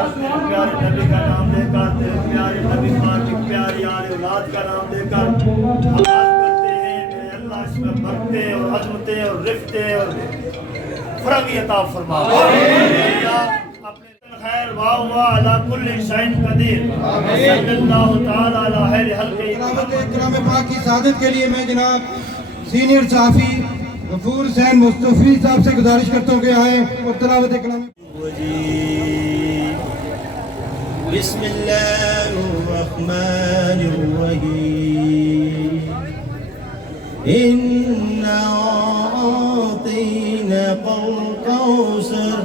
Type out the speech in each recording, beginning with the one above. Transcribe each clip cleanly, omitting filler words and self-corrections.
کر تیرے پیارے نبی کا نام لے کر تیرے پیارے نبی پاک کی پیاری آل اولاد کا نام لے کر آغاز کرتے ہیں میرے اللہ اس میں برکتیں اور عظمتیں اور رفتیں اور فرقی عطا فرما اپنے خیر واہ واہ علی کل شیء قدیر صلی اللہ تعالی علی خیر خلقہ اکرام پاک کی سعادت کے لیے میں جناب سینئر صحافی غفور حسین مصطفی صاحب سے گزارش کرتا ہوں کہ آئیں اور تلاوت کلام بسم اللہ الرحمن الرحیم اِنَّا أَعْطَيْنَاكَ الْكَوْثَرَ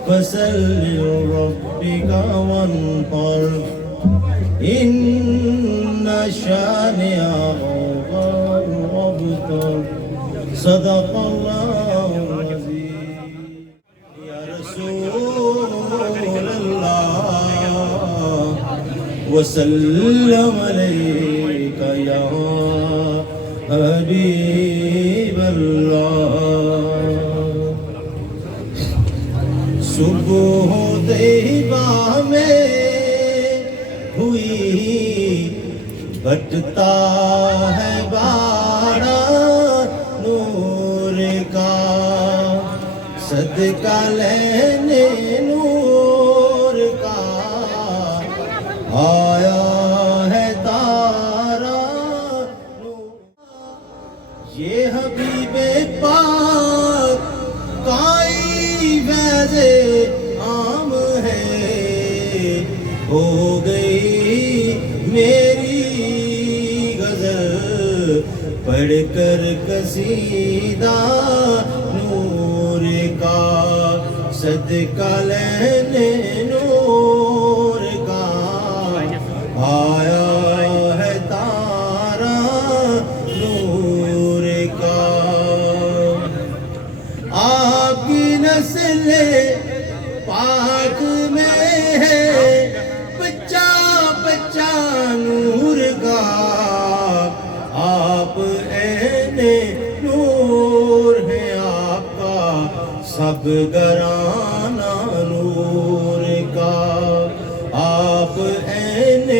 فَصَلِّ لِرَبِّكَ وَانْحَرْ إِنَّ شَانِئَكَ هُوَ الْأَبْتَرُ صدق اللہ العظیم یا رسول اللہ وسلم علیک یا حبیب اللہ صبح طیبہ میں ہوئی بٹتا ہے بارہ نور کا صدقہ لینے نور کا آیا ہے تارا یہ حبیب پاک کائی فیض عام ہے ہو گئی میری غزل پڑھ کر قصیدہ نور کا صدقہ لینے نور کا آیا ہے تارا نور کا آپ کی نسل پاک میں ہے بچہ بچہ نور کا آپ عین نور ہے آپ کا سب گرانہ نور کا آپ عین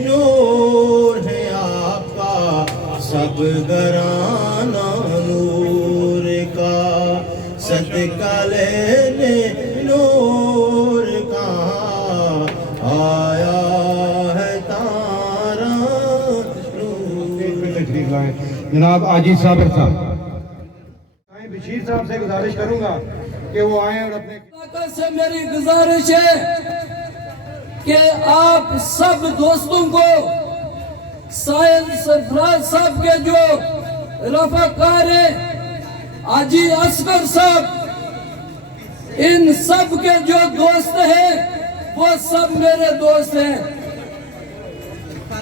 نور ہے آپ کا سب گرانہ نور کا صدقہ لینے نور کا آیا ہے تارا جناب عاجز صابر صاحب بشیر صاحب سے گزارش کروں گا کہ وہ آئیں اور اپنے سے میری گزارش ہے کہ آپ سب دوستوں کو سائل سرفراز صاحب کے جو رفقار ہیں حاجی اصغر صاحب ان سب کے جو دوست ہیں وہ سب میرے دوست ہیں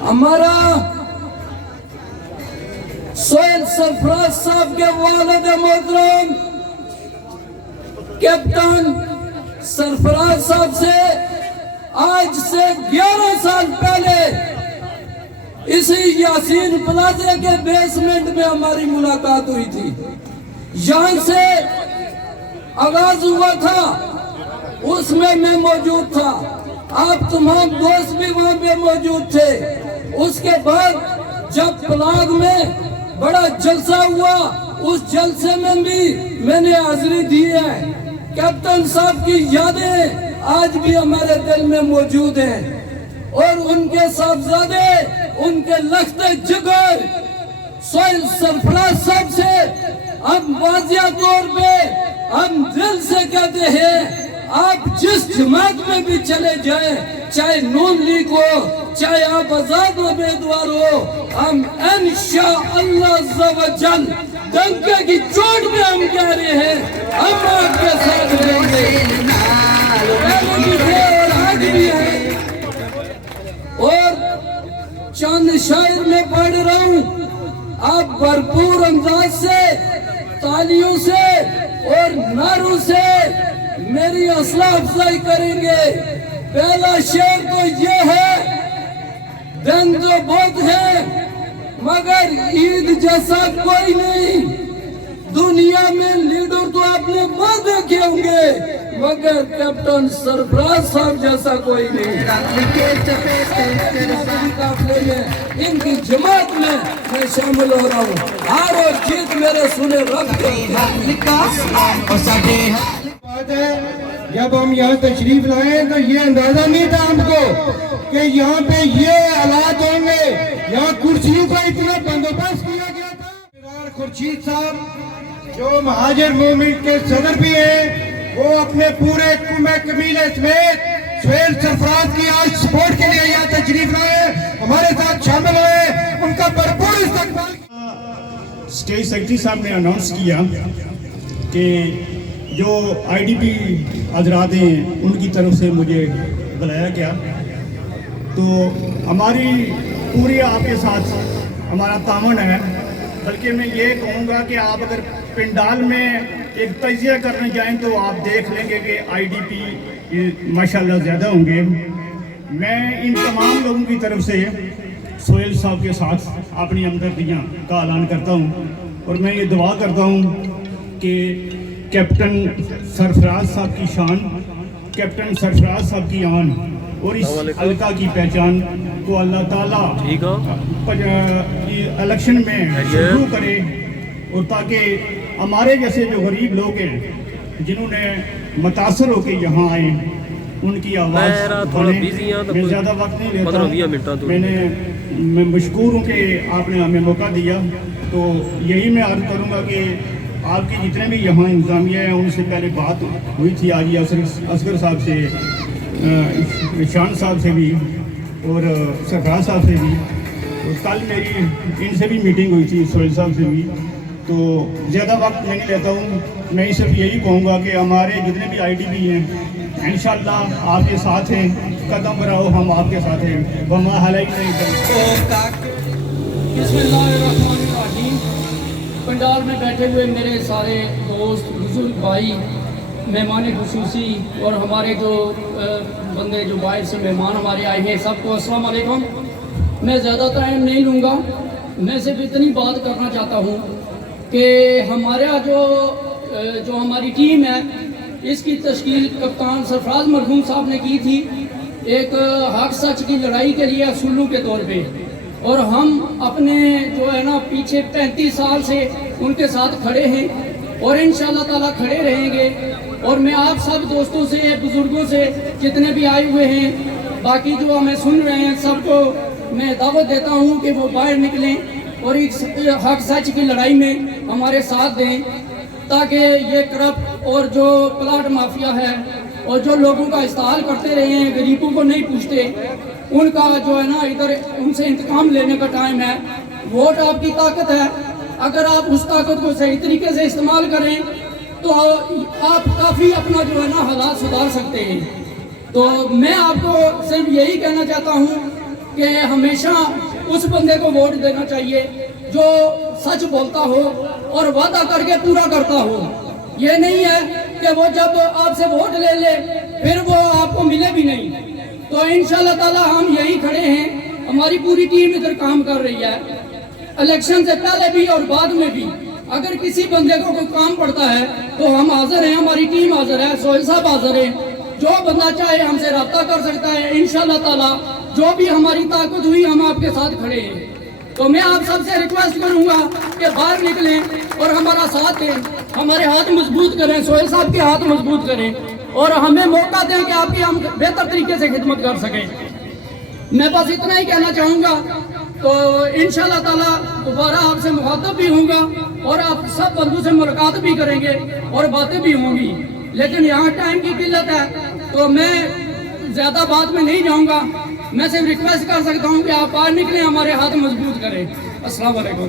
ہمارا سائل سرفراز صاحب کے والد محترم کیپٹن سرفراز صاحب سے آج سے 11 سال پہلے اسی یاسین پلازے کے بیسمنٹ میں ہماری ملاقات ہوئی تھی یہاں سے آغاز ہوا تھا اس میں موجود تھا آپ تمام دوست بھی وہاں پہ موجود تھے اس کے بعد جب پلاگ میں بڑا جلسہ ہوا اس جلسے میں بھی میں نے حاضری دی ہے کیپٹن صاحب کی یادیں آج بھی ہمارے دل میں موجود ہیں اور ان کے صاحبزادے ان کے لخت جگر سائل سرفراز صاحب سے ہم واضح طور پہ ہم دل سے کہتے ہیں آپ جس جماعت میں بھی چلے جائیں چاہے نون لیگ ہو چاہے آپ آزاد امیدوار ہو ہم انشاءاللہ عز و جل ڈنکے کی چوٹ میں ہم کہہ رہے ہیں ہم آپ کے ساتھ رہیں گے پہلے بھی تھے اور آج بھی ہیں اور چند شاعر میں پڑھ رہا ہوں آپ بھرپور انداز سے تالیوں سے اور نعروں سے میری حوصلہ افزائی کریں گے پہلا شعر تو یہ ہے دن تو بہت ہے مگر عید جیسا کوئی نہیں دنیا میں لیڈر تو آپ نے بہت دیکھے ہوں گے मगर कैप्टन सरफराज साहब जैसा कोई नहीं। काफले में इनकी जमात में मैं शामिल हो रहा हूँ। हार और जीत मेरे सुने रब के बात है। जब हम यहाँ तशरीफ लाए तो ये अंदाजा नहीं था हमको कि यहाँ पे ये हालात होंगे। यहाँ कुर्सियों का इतना बंदोबस्त किया गया था। फिरार खुर्शीद साहब जो महाजर मूवमेंट के सदर भी हैं, वो अपने पूरे कुम्भे कबीले समेत सुहेल सरफराज की आज सपोर्ट के लिए यहाँ तशरीफ लाए, हमारे साथ शामिल हुए, उनका भरपूर इस्तकबाल। स्टेट सेक्रेटरी साहब ने अनाउंस किया कि जो आईडीपी हजरात हैं उनकी तरफ से मुझे बुलाया गया, तो हमारी पूरी आपके साथ हमारा तामन है। बल्कि मैं ये कहूँगा कि आप अगर पिंडाल में एक तजिया करने जाएं तो आप देख लेंगे कि आईडीपी माशाल्लाह ज़्यादा होंगे। मैं इन तमाम लोगों की तरफ से सुहेल साहब के साथ अपनी हमदर्दियाँ का ऐलान करता हूँ और मैं ये दुआ करता हूँ कि कैप्टन सरफराज साहब की शान, कैप्टन सरफराज साहब की आन और इस हल्का की पहचान को अल्लाह ताला इलेक्शन में शुरू करे, और ताकि हमारे जैसे जो गरीब लोग हैं जिन्होंने मुतासर होकर यहाँ आए उनकी आवाज़ बने। मैं ज़्यादा वक्त नहीं लेता, मैं मशकूर हूँ कि आपने हमें मौका दिया। तो यही मैं अर्ज़ करूँगा कि आपके जितने भी यहाँ इंतज़ामिया हैं उनसे पहले बात हुई थी आज असगर साहब से, शान साहब से भी और सरफराज साहब से भी, और कल मेरी इनसे भी मीटिंग हुई थी सुहेल साहब से भी। तो ज़्यादा वक्त मैं नहीं लेता हूँ, मैं सिर्फ यही कहूँगा कि हमारे जितने भी आईडीपी हैं इंशाअल्लाह आपके साथ हैं, कदम बढ़ाओ हम आपके साथ हैं। वमा हलाई नहीं बिस्मिल्लाहिर्रहमानिर्रहीम। पंडाल में बैठे हुए मेरे सारे दोस्त, बुजुर्ग भाई, मेहमान खुसूसी और हमारे जो बंदे जो बाहर से मेहमान हमारे आए हैं, सबको अस्सलाम वालेकुम। मैं ज़्यादा टाइम नहीं लूँगा, मैं सिर्फ इतनी बात करना चाहता हूँ कि हमारा जो हमारी टीम है इसकी तश्कील कप्तान सरफराज मरहूम साहब ने की थी, एक हक सच की लड़ाई के लिए असूलों के तौर पे, और हम अपने जो है ना पीछे 35 साल से उनके साथ खड़े हैं और इंशाअल्लाह ताला खड़े रहेंगे। और मैं आप सब दोस्तों से, बुजुर्गों से, जितने भी आए हुए हैं, बाकी जो हमें सुन रहे हैं, सबको मैं दावत देता हूँ कि वो बाहर निकलें और इस हक सच की लड़ाई में हमारे साथ दें, ताकि ये करप्ट और जो प्लाट माफिया है और जो लोगों का इस्तेमाल करते रहे हैं, गरीबों को नहीं पूछते, उनका जो है ना इधर उनसे इंतकाम लेने का टाइम है। वोट आपकी ताकत है, अगर आप उस ताकत को सही तरीके से इस्तेमाल करें तो आप काफ़ी अपना जो है ना हालात सुधार सकते हैं। तो मैं आपको सिर्फ यही कहना चाहता हूँ कि हमेशा उस बंदे को वोट देना चाहिए जो सच बोलता हो और वादा करके पूरा करता हो। ये नहीं है कि वो जब आपसे वोट ले ले फिर वो आपको मिले भी नहीं। तो इंशाअल्लाह ताला हम यही खड़े हैं, हमारी पूरी टीम इधर काम कर रही है, इलेक्शन से पहले भी और बाद में भी। अगर किसी बंदे को कोई काम पड़ता है तो हम हाजिर हैं, हमारी टीम हाजिर है, सुहेल साहब हाजिर हैं। जो बंदा चाहे हमसे रब्ता कर सकता है। इंशाअल्लाह ताला जो भी हमारी ताकत हुई हम आपके साथ खड़े हैं। तो मैं आप सबसे रिक्वेस्ट करूंगा कि बाहर निकलें और हमारा साथ दें, हमारे हाथ मजबूत करें, सुहेल साहब के हाथ मजबूत करें और हमें मौका दें कि आपकी हम बेहतर तरीके से खिदमत कर सकें। मैं बस इतना ही कहना चाहूँगा। तो इंशाअल्लाह ताला दोबारा आपसे मुखातब भी होऊंगा और आप सब बंधु से मुलाकात भी करेंगे और बातें भी होंगी, लेकिन यहाँ टाइम की किल्लत है तो मैं ज़्यादा बात में नहीं जाऊँगा। मैं सिर्फ रिक्वेस्ट कर सकता हूँ कि आप बाहर निकलें, हमारे हाथ मजबूत करें। अस्सलाम वालेकुम।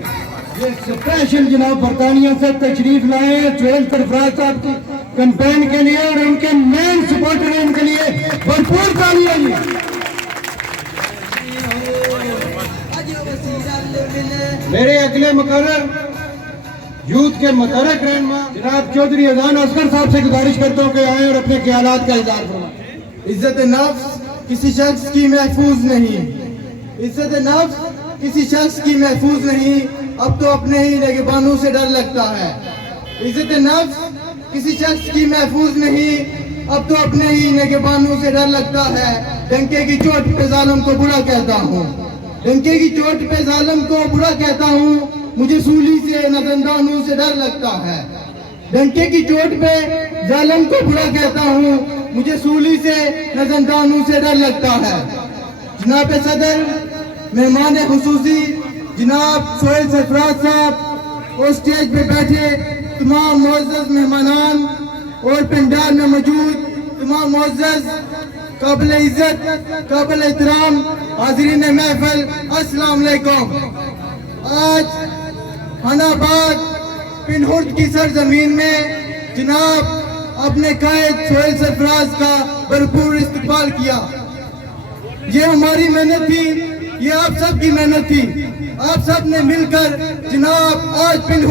ये स्पेशल जनाब बरतानिया से तशरीफ लाए सुहेल सरफराज साहब की कैंपेन के लिए और उनके मेन सपोर्टर हैं, उनके लिए भरपूर तालियां। मेरे अगले मुकर्रर यूथ के मुतहर्रिक रहनुमा जनाब चौधरी अजान असगर साहब से गुजारिश करता हूँ कि आए और अपने ख्यालात का इज़हार फरमाएं। इज्जत नफ्स किसी शख्स की महफूज नहीं, इज्जत नफ्स किसी शख्स की महफूज नहीं, अब तो अपने ही निगहबानों से डर लगता है। इज्जत नफ्स किसी शख्स की महफूज नहीं, अब तो अपने ही निगहबानों से डर लगता है। डंके की चोट पे जालिम को बुरा कहता हूँ, डंके की चोट पे जालिम को बुरा कहता हूँ, मुझे सूली से नजरदानों से डर लगता है। डंके की चोट पे जालिम को बुरा कहता हूँ, मुझे सूली से नजरदानों से डर लगता है। जनाब सदर, मेहमान खुसूसी जनाब सोहेल सरफराज साहब और स्टेज पे बैठे तमाम मुअज़्ज़ज़ मेहमानान और पंडाल में मौजूद तमाम मुअज़्ज़ज़ काबिल इज्जत काबिल एहतराम हाज़रीन महफिल, अस्सलाम वालेकुम। आज खानाबाद पिंड की सरजमीन में जनाब अपने कायद सोहेल सरफराज का भरपूर इस्तकबाल किया। ये हमारी मेहनत थी, ये आप सब की मेहनत थी। आप सब ने मिलकर जनाब आज पिंड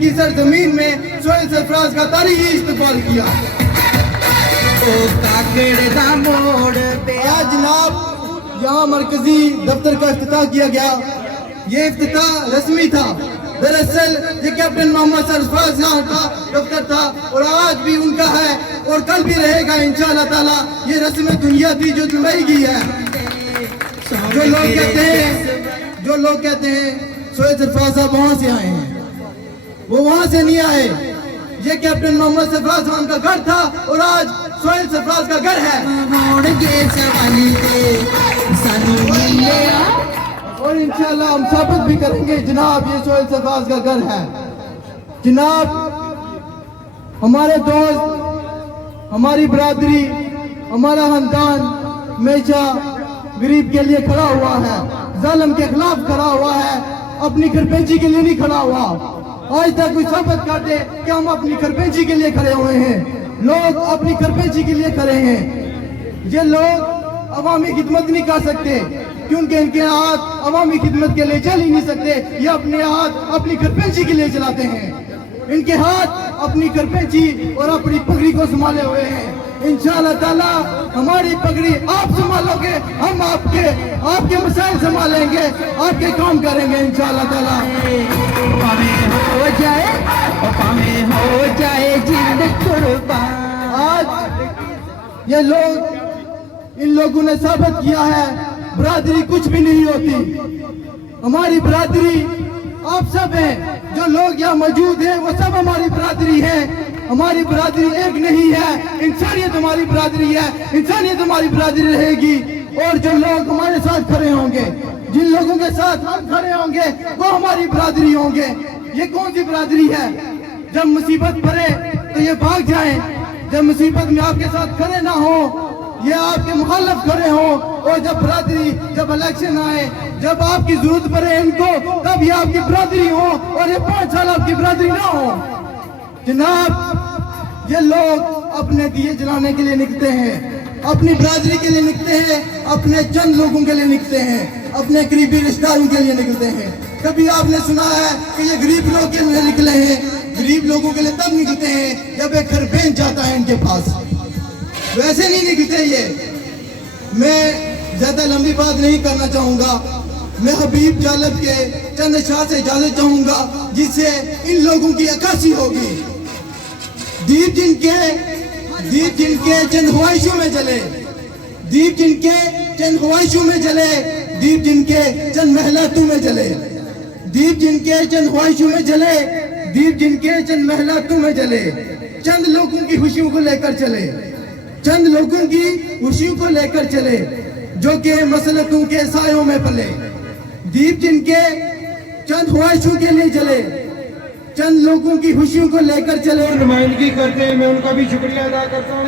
की सरजमीन में सोहेल सरफराज का तारीखी इस्तकबाल किया। आज जनाब यहाँ मरकजी दफ्तर का इफ्तिताह किया गया। ये इफ्तिताह रस्मी था, दरअसल ये कैप्टन मोहम्मद सरफराज खान का दफ्तर था और आज भी उनका है और कल भी रहेगा इंशाअल्लाह ताला। ये रस्म दुनिया थी जो दुबई की है। जो लोग कहते हैं सोहेल सरफराज साहब वहां से आए हैं, वो वहां से नहीं आए। ये कैप्टन मोहम्मद सरफराज खान का घर था और आज सोहेल सरफराज का घर है। और इंशाअल्लाह हम साबित भी करेंगे जनाब ये सोहेल सरफराज का घर है। जनाब हमारे दोस्त, हमारी बरादरी, हमारा खानदान हमेशा गरीब के लिए खड़ा हुआ है, जालिम के खिलाफ खड़ा हुआ है, अपनी खरपेंची के लिए नहीं खड़ा हुआ। आज तक कोई साबित कर दे कि हम अपनी खरपेंची के लिए खड़े हुए हैं। लोग अपनी खरपेंची के लिए खड़े हैं। ये लोग अवामी खिदमत नहीं कर सकते क्योंकि इनके हाथ अवामी खिदमत के लिए चल ही नहीं सकते। ये अपने हाथ अपनी खरपेंची के लिए चलाते हैं। इनके हाथ अपनी खरपेंची और अपनी पगड़ी को संभाले हुए हैं। इंशाअल्लाह ताला हमारी पगड़ी आप संभालोगे, हम आपके मसाइल संभालेंगे, आपके काम करेंगे इंशाअल्लाह ताला। हो जाए जिंद कुर्बान। आज ये लोग, इन लोगों ने साबित किया है बरादरी कुछ भी नहीं होती। हमारी बरादरी आप सब हैं, जो लोग यहाँ मौजूद हैं वो सब हमारी बरादरी है। हमारी बरादरी एक नहीं है, इंसानियत हमारी बरादरी है, इंसानियत हमारी बरादरी रहेगी। और जो लोग हमारे साथ खड़े होंगे, जिन लोगों के साथ हम खड़े होंगे वो हमारी बरादरी होंगे। ये कौन सी बरादरी है? जब मुसीबत पड़े तो ये भाग जाएं, जब मुसीबत में आपके साथ खड़े ना हो, ये आपके मुखालिफ खड़े हो। और जब बरादरी, जब इलेक्शन आए, जब आपकी जरूरत पड़े इनको, तब ये आपकी बरादरी हो और ये 5 साल आपकी बरादरी ना हो। जनाब ये लोग अपने दिए जलाने के लिए निकलते हैं, अपनी बरादरी के लिए निकलते हैं, अपने चंद लोगों के लिए निकलते हैं, अपने करीबी रिश्तेदारों के लिए निकलते हैं। कभी आपने सुना है कि ये गरीब लोगों के लिए निकले हैं? गरीब लोगों के लिए तब निकलते हैं जब एक खरपेंच जाता है इनके पास, वैसे नहीं निकलते ये। मैं ज्यादा लंबी बात नहीं करना चाहूंगा। मैं हबीब जालब के चंद शाह से इजाजत चाहूंगा जिससे इन लोगों की अक्कासी होगी। दीप जिनके चंद ख्वाहिशों में जले, दीप जिनके चंद ख्वाहिशों में जले, दीप जिनके चंद महलातों में जले, दीप जिनके चंद ख्वाहिशों में जले, दीप जिनके चंद महलातों में जले, चंद लोगों की खुशियों को लेकर चले, चंद लोगों की खुशियों को लेकर चले जो कि मसलतों के सायों में पले। दीप जिनके चंद ख्वाहिशों के लिए जले, चंद लोगों की खुशियों को लेकर चले। नुमाइंदगी करते हैं, मैं उनका भी शुक्रिया अदा करता हूँ।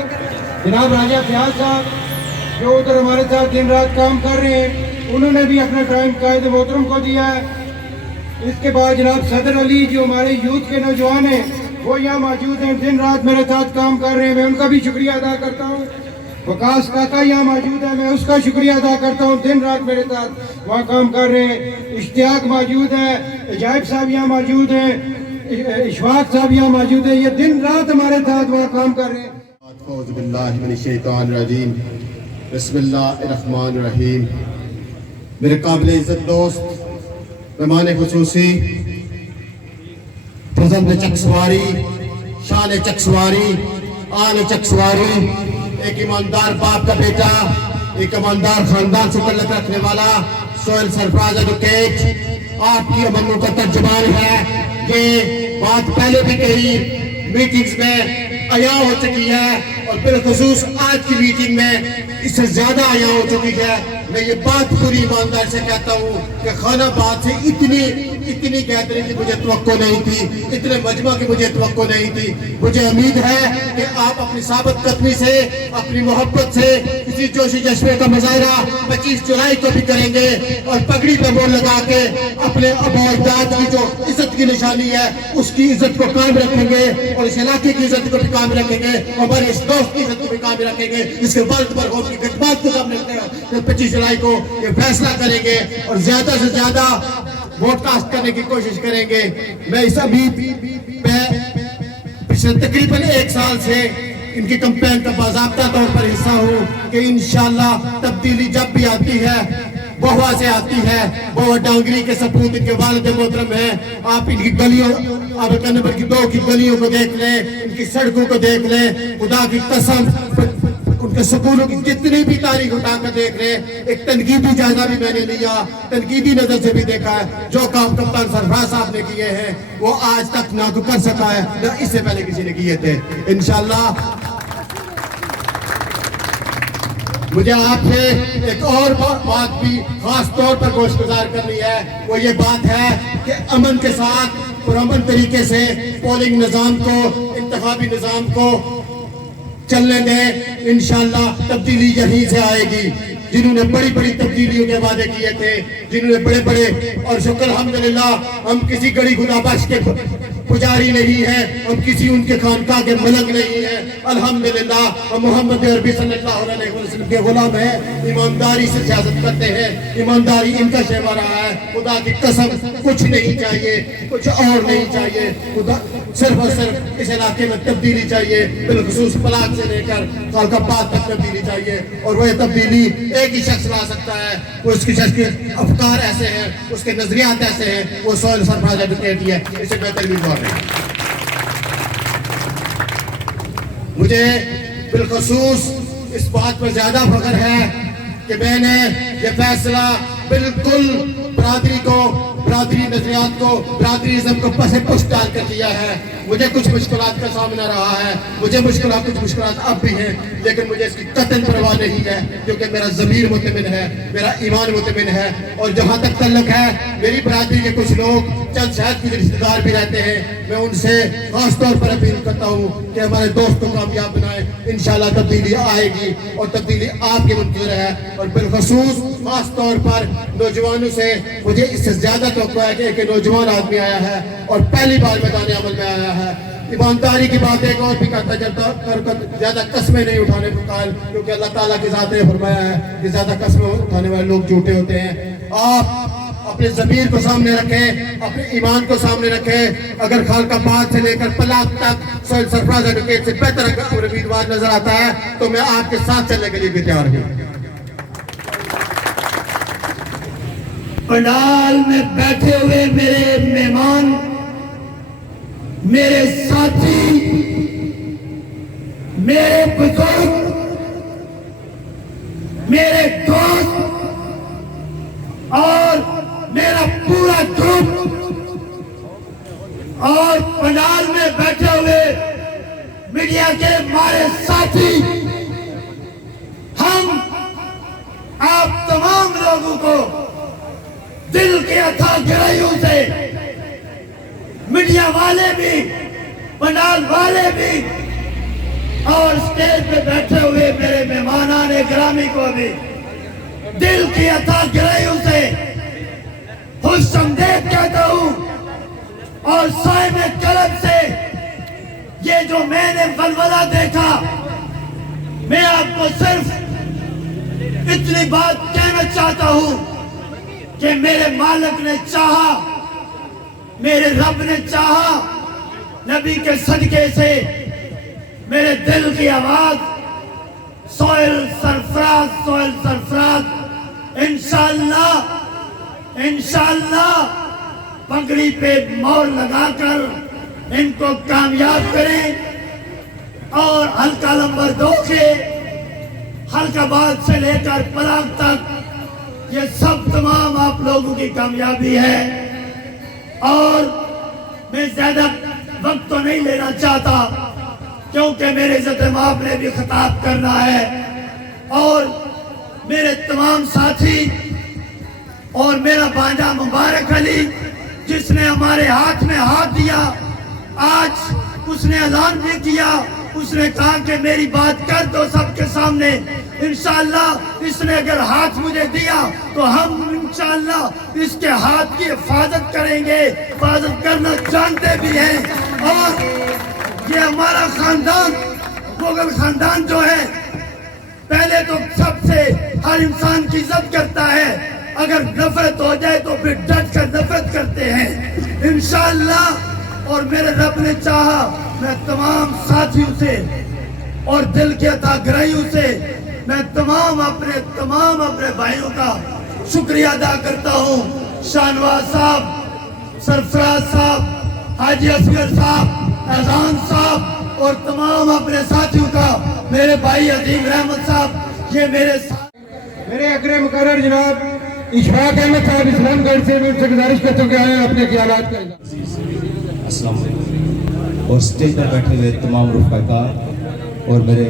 जनाब राजा फयाज साहब जो उधर हमारे साथ दिन रात काम कर रहे हैं, उन्होंने भी अपना टाइम कायद मोहतरम को दिया है। इसके बाद जनाब सदर अली जो हमारे यूथ के नौजवान हैं वो यहाँ मौजूद हैं, दिन रात मेरे साथ काम कर रहे हैं, मैं उनका भी शुक्रिया अदा करता हूँ। वकास काका यहाँ मौजूद है, मैं उसका शुक्रिया अदा करता हूँ, दिन रात मेरे साथ वहाँ काम कर रहे हैं। इश्तियाक मौजूद है, अजायब साहब यहाँ मौजूद हैं, इशफाक साहब यहाँ मौजूद है, ये दिन रात हमारे साथ वहाँ काम कर रहे हैं। बिस्मिल्लाहिर्रहमानिर्रहीम। मेरे काबिल इज्जत दोस्त, मेहमान खुसूसी, फजल चकसवारी, शान चकसवारी, आन चकसवारी, एक ईमानदार बाप का बेटा, एक ईमानदार खानदान से तल्लुक रखने वाला सोहेल सरफराज एडवोकेट आपकी अमंगों का तर्जुमान है। ये बात पहले भी कही मीटिंग्स में आया हो चुकी है और बिलखुसूस आज की मीटिंग में इससे ज्यादा आया हो चुकी है। मैं ये बात पूरी ईमानदारी से कहता हूँ कि खानाबाद से इतनी गैदरिंग की मुझे तवक्को नहीं थी, इतने मजमा की मुझे तवक्को नहीं थी। मुझे उम्मीद है कि आप अपनी साबित कदमी से, अपनी मोहब्बत से किसी जोशी जज्बे का मुजाहरा 25 जुलाई को भी करेंगे और पगड़ी पे मोड़ लगा के अपने अबोदाद की जो इज्जत की निशानी है उसकी इज्जत को कायम रखेंगे और इस इलाके की इज्जत को भी कायम रखेंगे और हमारे इस दोस्त की इज्जत को भी कायम रखेंगे। इसके बाद पर हम की खिदमत को सामने रखते 25 जुलाई को ये फैसला करेंगे और ज्यादा से ज्यादा वोट कास्ट करने की कोशिश करेंगे। मैं इस अभी पिछले तकरीबन 1 साल से इनकी कैंपेन का बाज़ाब्ता तौर पर हिस्सा हूँ कि इंशाअल्लाह तब्दीली जब भी आती है बहुआ से आती है। बहुआ डांगरी के सपूत इनके वालिद मोहतरम हैं। आप इनकी गलियों आप नंबर की 2 की गलियों को देख लें, इनकी सड़कों को देख लें, खुदा की कसम उनके स्कूलों की जितनी भी तारीख उठा कर देख रहे हैं। एक तनकीदी जायजा भी मैंने लिया, तनकीदी नजर से भी देखा है। जो काम कप्तान सरफराज साहब ने किए हैं वो आज तक ना तो कर सका है ना इससे पहले किसी ने किए थे। इंशाल्लाह मुझे आपसे एक और बात भी खास तौर पर गोशगुजार करनी है। वो ये बात है कि अमन के साथ और अमन तरीके से पोलिंग निज़ाम को, इंतखाबी निज़ाम को चलने दें। इंशाअल्लाह तब्दीली यहीं से आएगी। जिन्होंने बड़ी बड़ी तब्दीलियों के वादे किए थे, जिन्होंने बड़े बड़े, और शुक्र अल्हम्दुलिल्लाह हम किसी गड़ी खुदाबख्श के पुजारी नहीं है, हम किसी उनके खानका के मलक नहीं है। अल्हम्दुलिल्लाह हम मोहम्मद अरबी सल्लल्लाहु अलैहि वसल्लम के गुलाम हैं। ईमानदारी से सियासत करते हैं, ईमानदारी इनका शेवा रहा है। खुदा की कसम कुछ नहीं चाहिए, कुछ और नहीं चाहिए। खुदा सिर्फ और सिर्फ इस इलाके में तब्दीली चाहिए। बिलखुसूस पलाक से लेकर कालकाबाद तक तब्दीली चाहिए और वह तब्दीली एक ही शख्स ला सकता है। वो उसके शख्स के अफकार ऐसे हैं, उसके नजरियात ऐसे हैं, वो सोहेल सरफराज एडवोकेट ही है। इसे बेहतर भी बात है। मुझे बिलखुसूस इस बात पर ज्यादा फख्र है कि मैंने ये फैसला बिल्कुल बरादरी को, बरादरी नजरियात को, बरादरीज़म को पसे पुष्ट डाल कर किया है। मुझे कुछ मुश्किलात का सामना रहा है, मुझे कुछ मुश्किलात अब भी हैं, लेकिन मुझे इसकी कतई परवाह नहीं है क्योंकि मेरा ज़मीर मुतमिन है, मेरा ईमान मुतमिन है। और जहाँ तक तल्लुक है मेरी बरादरी के कुछ लोग, चंद शायद कुछ रिश्तेदार भी रहते हैं, मैं उनसे खास तौर पर अपील करता हूँ कि हमारे दोस्त को कामयाब बनाए। इंशाअल्लाह तब्दीली आएगी और तब्दीली आपके मंजूर है। और बिलखुसूस खास तौर पर नौजवानों से मुझे इससे ज्यादा तवक्को है कि एक नौजवान आदमी आया है और पहली बार मैदान अमल में आया है। ईमानदारी की बात एक और भी करता चलता कर ज्यादा कस्में नहीं उठाने को कहा, क्योंकि अल्लाह ताला की ज़ात ने फरमाया है कि ज्यादा कस्में उठाने वाले लोग झूठे होते हैं। आप अपने ज़मीर को सामने रखें, अपने ईमान को सामने रखें। अगर खालकाबाद से लेकर पलाक तक सोहेल सरफराज एडवोकेट से बेहतर उम्मीदवार नजर आता है तो मैं आपके साथ चलने के लिए भी तैयार हूँ। पंडाल में बैठे हुए मेरे मेहमान, मेरे साथी, मेरे बुजुर्ग, मेरे दोस्त और मेरा पूरा ग्रुप और पंडाल में बैठे हुए मीडिया के हमारे साथी, हम आप तमाम लोगों को दिल के अथाह गहराइयों से, मीडिया वाले भी, पंडाल वाले भी और स्टेज पे बैठे हुए मेरे मेहमानान गिरामी को भी दिल की अथाह गहराइयों से खुशआमदीद कहता हूँ। और साहिब कलम से ये जो मैंने वलवला देखा, मैं आपको सिर्फ इतनी बात कहना चाहता हूँ कि मेरे मालिक ने चाहा, मेरे रब ने चाहा, नबी के सदके से मेरे दिल की आवाज सोहेल सरफराज इंशाअल्लाह पगड़ी पे मोहर लगाकर इनको कामयाब करें। और हल्का नंबर 2 के हल्काबाद से लेकर पराग तक, ये सब तमाम आप लोगों की कामयाबी है। और मैं ज्यादा वक्त तो नहीं लेना चाहता क्योंकि मेरे इज्जत माप ने भी खिताब करना है, और मेरे तमाम साथी और मेरा भांजा मुबारक अली जिसने हमारे हाथ में हाथ दिया, आज उसने ऐलान भी किया, उसने कहा कि मेरी बात कर दो सबके सामने। इंशाअल्लाह इसने अगर हाथ मुझे दिया तो हम इंशाअल्लाह इसके हाथ की हिफाजत करेंगे, हिफाजत करना जानते भी हैं। और ये हमारा खानदान, मुगल खानदान जो है, पहले तो सबसे हर इंसान की इज्जत करता है, अगर नफरत हो जाए तो फिर डट कर नफरत करते हैं इंशाअल्लाह। और मेरे रब ने चाहा, मैं तमाम साथियों से और दिल के अतागराइयों से मैं तमाम अपने भाइयों का शुक्रिया अदा करता हूँ। शाहनवाज साहब, सरफराज साहब, हाजी असगर साहब, एजान साहब और तमाम अपने साथियों का, मेरे भाई अजीम रहमत साहब, ये मेरे अग्रे मुकर्रर जनाब इशफाक अहमद साहब इस्लामगढ़ से मैं उनसे गुजारिश करता हूँ कि आए अपने ख्यालात का अस्सलाम वालेकुम। और स्टेज पर बैठे हुए तमाम रुफ़ाकार और मेरे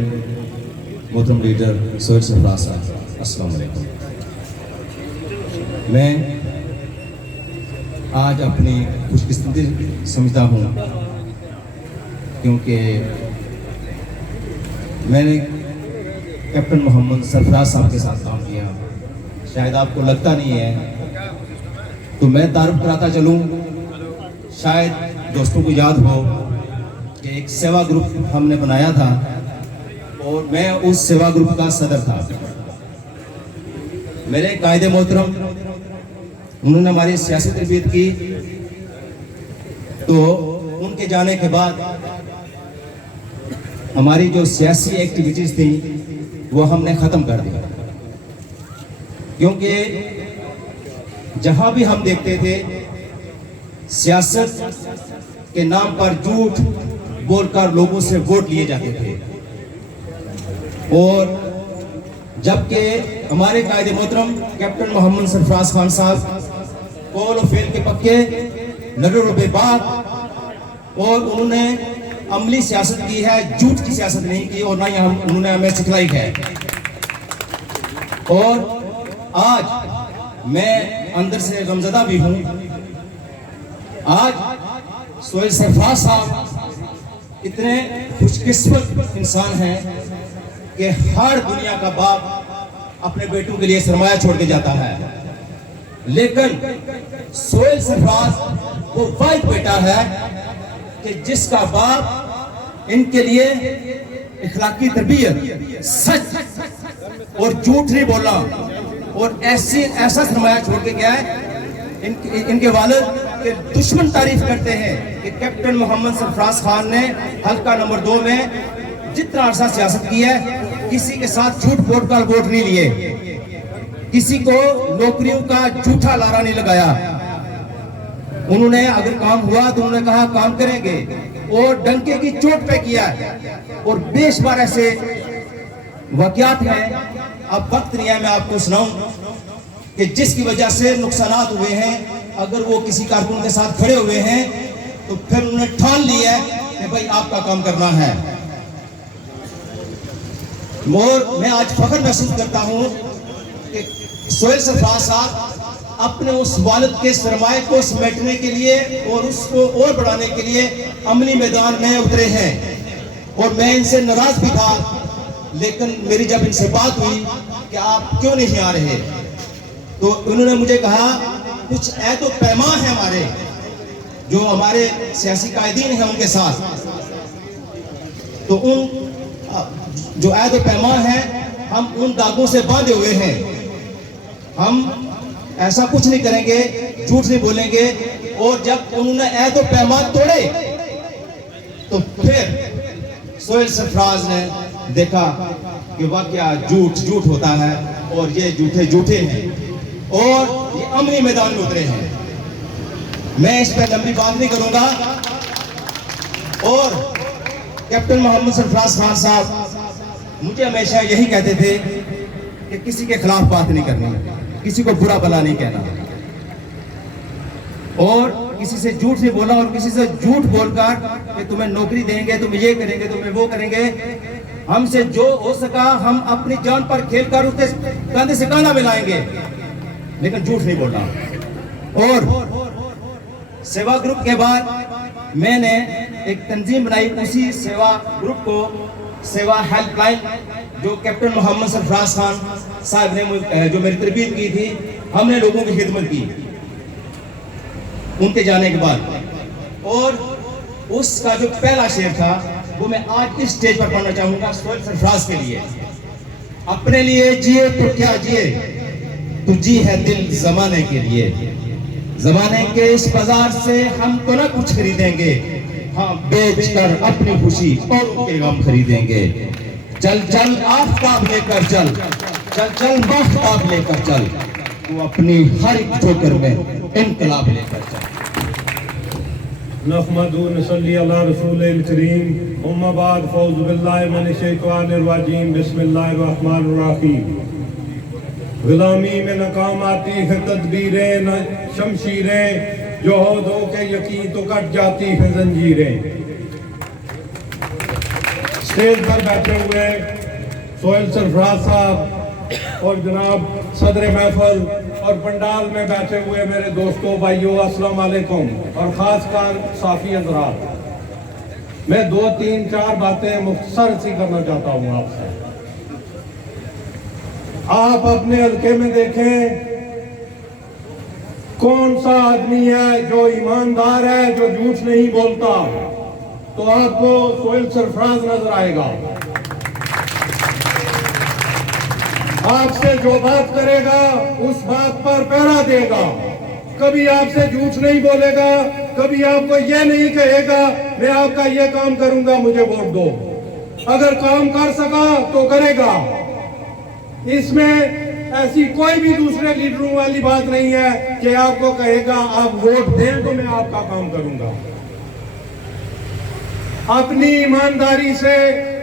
मोहतरम लीडर सोहेल सरफराज साहब, अस्सलाम वालेकुम। मैं आज अपनी खुशकिस्मती समझता हूँ क्योंकि मैंने कैप्टन मोहम्मद सरफराज साहब के साथ काम किया। शायद आपको लगता नहीं है तो मैं तारुफ कराता चलूँ, शायद दोस्तों को याद हो कि एक सेवा ग्रुप हमने बनाया था और मैं उस सेवा ग्रुप का सदर था। मेरे कायदे मोहतरम उन्होंने हमारी सियासी तरबियत की, तो उनके जाने के बाद हमारी जो सियासी एक्टिविटीज थी वो हमने ख़त्म कर दी, क्योंकि जहां भी हम देखते थे सियासत के नाम पर झूठ बोलकर लोगों से वोट लिए जाते थे। और जबकि हमारे कायदे मोहतरम कैप्टन मोहम्मद सरफराज खान साहब कौल और फेल के पक्के, नजर बेबाक, और उन्होंने अमली सियासत की है, झूठ की सियासत नहीं की, और ना ही उन्होंने हमें सिखलाई है। और आज मैं अंदर से गमज़दा भी हूँ। आज सोहेल सरफराज साहब इतने खुशकिस्मत इंसान हैं कि हर दुनिया का बाप अपने बेटों के लिए सरमाया छोड़ के जाता है, लेकिन सोहेल सरफराज वो वाहिद बेटा है कि जिसका बाप इनके लिए इखलाकी तरबियत, सच और झूठ नहीं बोला, और ऐसा सरमाया छोड़ के गया है। इनके वालिद के दुश्मन तारीफ करते हैं कि कैप्टन मोहम्मद सरफराज खान ने हल्का नंबर 2 में जितना अरसा सियासत की है, किसी के साथ झूठ बोलकर वोट नहीं लिए, किसी को नौकरियों का झूठा लारा नहीं लगाया। उन्होंने अगर काम हुआ तो उन्होंने कहा काम करेंगे, और डंके की चोट पे किया है। और बेशुमार ऐसे वाकयात हैं, अब वक्त नहीं है मैं आपको सुनाऊं कि जिसकी वजह से नुकसानात हुए हैं। अगर वो किसी कारकुन के साथ खड़े हुए हैं तो फिर उन्होंने ठान लिया है कि भाई आपका काम करना है। और मैं आज फख्र महसूस करता हूं कि सोहेल सरफराज साहब अपने उस वालिद के सरमाए को समेटने के लिए और उसको और बढ़ाने के लिए अमली मैदान में उतरे हैं। और मैं इनसे नाराज भी था, लेकिन मेरी जब इनसे बात हुई कि आप क्यों नहीं आ रहे, तो उन्होंने मुझे कहा कुछ ऐद तो पैमा है हमारे, जो हमारे सियासी कायदीन हैं उनके साथ, तो उन जो ऐद तो पैमा है हम उन दागों से बांधे हुए हैं। हम ऐसा कुछ नहीं करेंगे, झूठ नहीं बोलेंगे। और जब उन्होंने ऐद तो पैमा तोड़े तो फिर सोहेल सरफराज ने देखा कि वाकया झूठ होता है, और ये झूठे हैं, और ये अमली मैदान में उतरे हैं। मैं इस पर लंबी बात नहीं करूंगा। और कैप्टन मोहम्मद सरफराज खान साहब मुझे हमेशा यही कहते थे कि किसी के खिलाफ बात नहीं करनी, किसी को बुरा भला नहीं कहना, और किसी से झूठ नहीं बोला, और किसी से झूठ बोलकर कि तुम्हें नौकरी देंगे, तुम ये करेंगे, तुम्हें वो करेंगे। हमसे जो हो सका हम अपनी जान पर खेलकर उसके कंधे से कंधा मिलाएंगे, लेकिन झूठ नहीं बोलना। और सेवा ग्रुप के बाद मैंने एक तंजीम बनाई, उसी सेवा ग्रुप को सेवा हेल्पलाइन, जो कैप्टन मोहम्मद सरफराज खान साहब ने जो मेरी तरबियत की थी, हमने लोगों की खिदमत की उनके जाने के बाद। और उसका जो पहला शेर था वो मैं आज इस स्टेज पर पढ़ना चाहूंगा सोहेल सरफराज के लिए। अपने लिए जिए तो क्या जिए, तू जी है दिल जमाने के लिए, जमाने के इस बाजार से हम तो ना कुछ खरीदेंगे, हाँ बेच कर अपनी खुशी और उनके गम खरीदेंगे। चल चल आफताब लेकर चल, चल चल माफताब लेकर चल, तू अपनी हर एक ठोकर में इनकलाब लेकर चल। नहमदु व नसल्ली अला रसूलिल करीम, अम्मा बाद, फौज़ु बिल्लाहि मिनश शैतानिर रजीम, बिस्मिल्लाहिर रहमानिर रहीम। गुलामी में नाकाम आती है तदबीरें, न शमशीरें, जो हो दो के यकीन तो कट जाती है जंजीरें। स्टेज पर बैठे हुए सोहेल सरफराज साहब और जनाब सदर महफल और पंडाल में बैठे हुए मेरे दोस्तों, भाइयों, अस्सलाम वालेकुम, और खासकर साफी हज़रात, मैं 2, 3, 4 बातें मुख्तसर सी करना चाहता हूँ आपसे। आप अपने हल्के में देखें कौन सा आदमी है जो ईमानदार है, जो झूठ नहीं बोलता, तो आपको सोहेल सरफराज नजर आएगा। आपसे जो बात करेगा उस बात पर पहरा देगा, कभी आपसे झूठ नहीं बोलेगा, कभी आपको ये नहीं कहेगा मैं आपका ये काम करूंगा मुझे वोट दो। अगर काम कर सका तो करेगा, इसमें ऐसी कोई भी दूसरे लीडरों वाली बात नहीं है कि आपको कहेगा आप वोट दें तो मैं आपका काम करूंगा। अपनी ईमानदारी से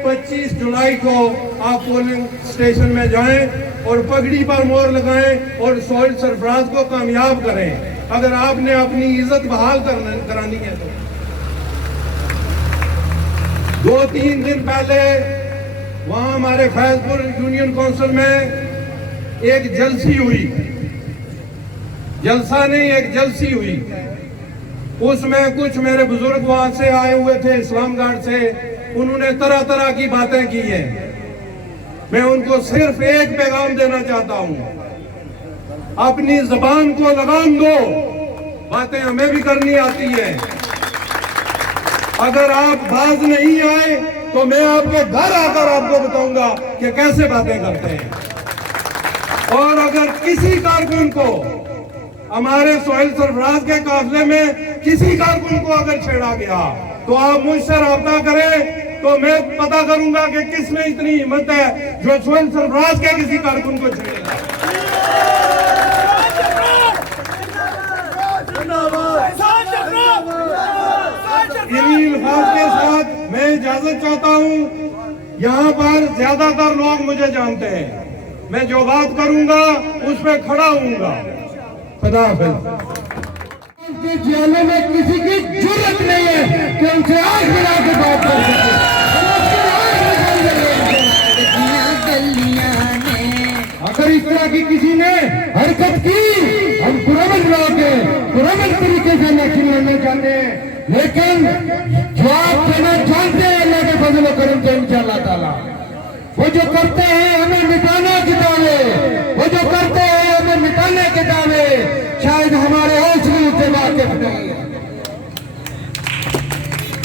25 जुलाई को आप पोलिंग स्टेशन में जाएं और पगड़ी पर मोहर लगाएं और सोहेल सरफराज को कामयाब करें, अगर आपने अपनी इज्जत बहाल करानी है तो। 2-3 दिन पहले वहां हमारे फैजपुर यूनियन काउंसिल में एक जलसी हुई, जलसा नहीं एक जलसी हुई। उसमें कुछ मेरे बुजुर्ग वहां से आए हुए थे इस्लामगढ़ से, उन्होंने तरह तरह की बातें की हैं। मैं उनको सिर्फ एक पैगाम देना चाहता हूं, अपनी जबान को लगाम दो, बातें हमें भी करनी आती है। अगर आप बाज नहीं आए तो मैं आपके घर आकर आपको बताऊंगा कि कैसे बातें करते हैं। और अगर किसी कारकुन को, हमारे सोहेल सरफराज के काफिले में किसी कारकुन को अगर छेड़ा गया तो आप मुझसे रब्ता करें, तो मैं पता करूंगा कि किसमें इतनी हिम्मत है जो सोहेल सरफराज के किसी कारकुन को छेड़ेगा। इन्हीं अल्फाज के साथ मैं इजाजत चाहता हूं। यहाँ पर ज्यादातर लोग मुझे जानते हैं, मैं जो बात करूंगा उस पर खड़ा हूंगा। खुदा हाफिज़। जेलों में किसी की जरूरत नहीं है कि उनसे आग मिला के बात कर सके। अगर इस तरह की किसी ने हरकत की, हम पुरअमन तरीके से इलेक्शन लड़ना चाहते हैं, लेकिन जो आप देना जानते हैं अल्लाह के फजल और करम से इंशाअल्लाह ताला, वो जो करते हैं हमें मिटाने के दावे, वो जो करते हैं हमें मिटाने के दावे, शायद हमारे हौसले से वाकिफ नहीं है।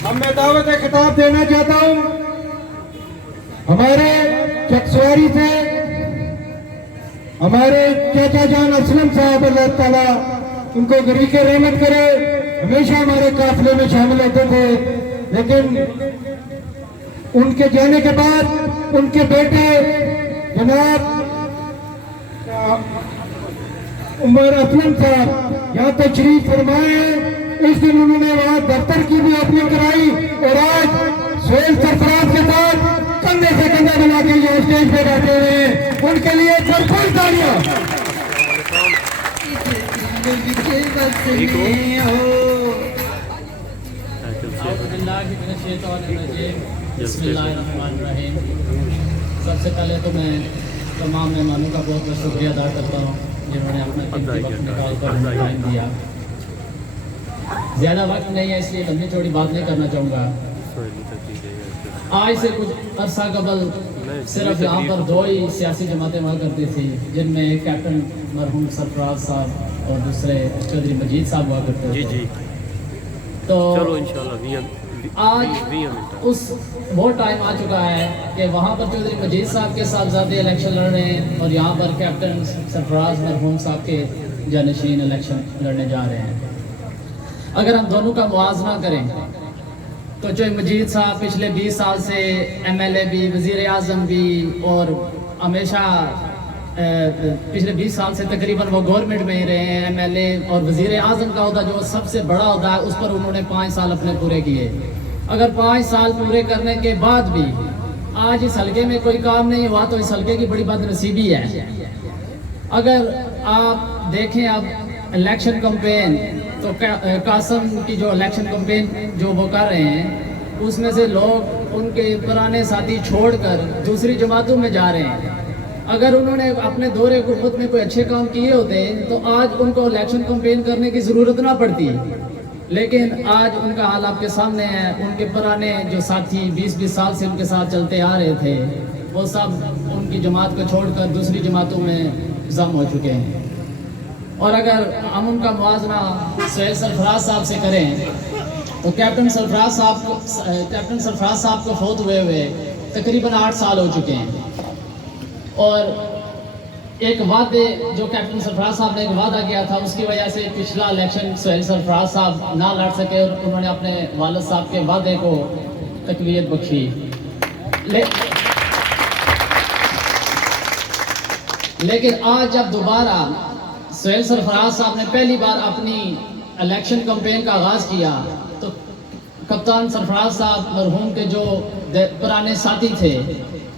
अब मैं दावत खिताब देना चाहता हूं हमारे चकसवारी से हमारे चाचा जान असलम साहब, अल्लाह ताला उनको गरीक रहमत करे, हमेशा हमारे काफिले में शामिल होते थे, लेकिन उनके जाने के बाद उनके बेटे जनाब उमर असलम साहब यहाँ तशरीफ फरमाए। इस दिन उन्होंने वहाँ दफ्तर की भी ओपनिंग कराई और आज सोहेल सरफराज के साथ कंधे से कंधा मिला के ये स्टेज पे बैठे हुए हैं, उनके लिए भरपूर तालियां। सबसे पहले तो मैं तमाम मेहमानों का बहुत बहुत शुक्रिया अदा करता हूँ जिन्होंने अपना कीमती वक्त निकाल कर हमें टाइम दिया। ज़्यादा वक्त नहीं है इसलिए लंबी चौड़ी बात नहीं करना चाहूँगा। आज से कुछ अरसा कबल सिर्फ यहाँ पर 2 ही सियासी जमातें हुआ करती थी, जिनमें कैप्टन मरहूम सरफराज साहब और दूसरे चौधरी मजीद साहब हुआ करते थे। तो चलो इंशाल्लाह आज वो टाइम आ चुका है कि वहाँ पर चौधरी मजीद साहब के साहबजादे इलेक्शन लड़ रहे हैं और यहाँ पर कैप्टन सरफराज मरहूम साहब के जानशीन इलेक्शन लड़ने जा रहे हैं। अगर हम दोनों का मुआवजा करें तो चौधरी मजीद साहब पिछले 20 साल से MLA भी, वज़ीर आज़म भी और हमेशा पिछले 20 साल से तकरीबन वो गवर्नमेंट में ही रहे हैं। MLA और वज़ीर आज़म का अहदा जो सबसे बड़ा अहदा है उस पर उन्होंने 5 साल अपने पूरे किए। अगर 5 साल पूरे करने के बाद भी आज इस हलके में कोई काम नहीं हुआ तो इस हलके की बड़ी बदनसीबी है। अगर आप देखें अब इलेक्शन कैंपेन तो कासम की जो इलेक्शन कैंपेन जो वो कर रहे हैं उसमें से लोग उनके पुराने साथी छोड़कर दूसरी जमातों में जा रहे हैं। अगर उन्होंने अपने दौरे हुकूमत में कोई अच्छे काम किए होते तो आज उनको इलेक्शन कैंपेन करने की ज़रूरत ना पड़ती, लेकिन आज उनका हाल आपके सामने है। उनके पुराने जो साथी 20-20 साल से उनके साथ चलते आ रहे थे वो सब उनकी जमात को छोड़कर दूसरी जमातों में जम हो चुके हैं। और अगर हम उनका मुआवजा सोहेल सरफराज साहब से करें तो कैप्टन सरफराज साहब को फौत हुए तकरीबन 8 साल हो चुके हैं। और एक वादे जो कैप्टन सरफराज साहब ने एक वादा किया था उसकी वजह से पिछला इलेक्शन सोहेल सरफराज साहब ना लड़ सके और उन्होंने अपने वालिद साहब के वादे को तकवीत बख्शी। लेकिन आज जब दोबारा सोहेल सरफराज साहब ने पहली बार अपनी इलेक्शन कैंपेन का आगाज़ किया तो कप्तान सरफराज साहब मरहूम के जो पुराने साथी थे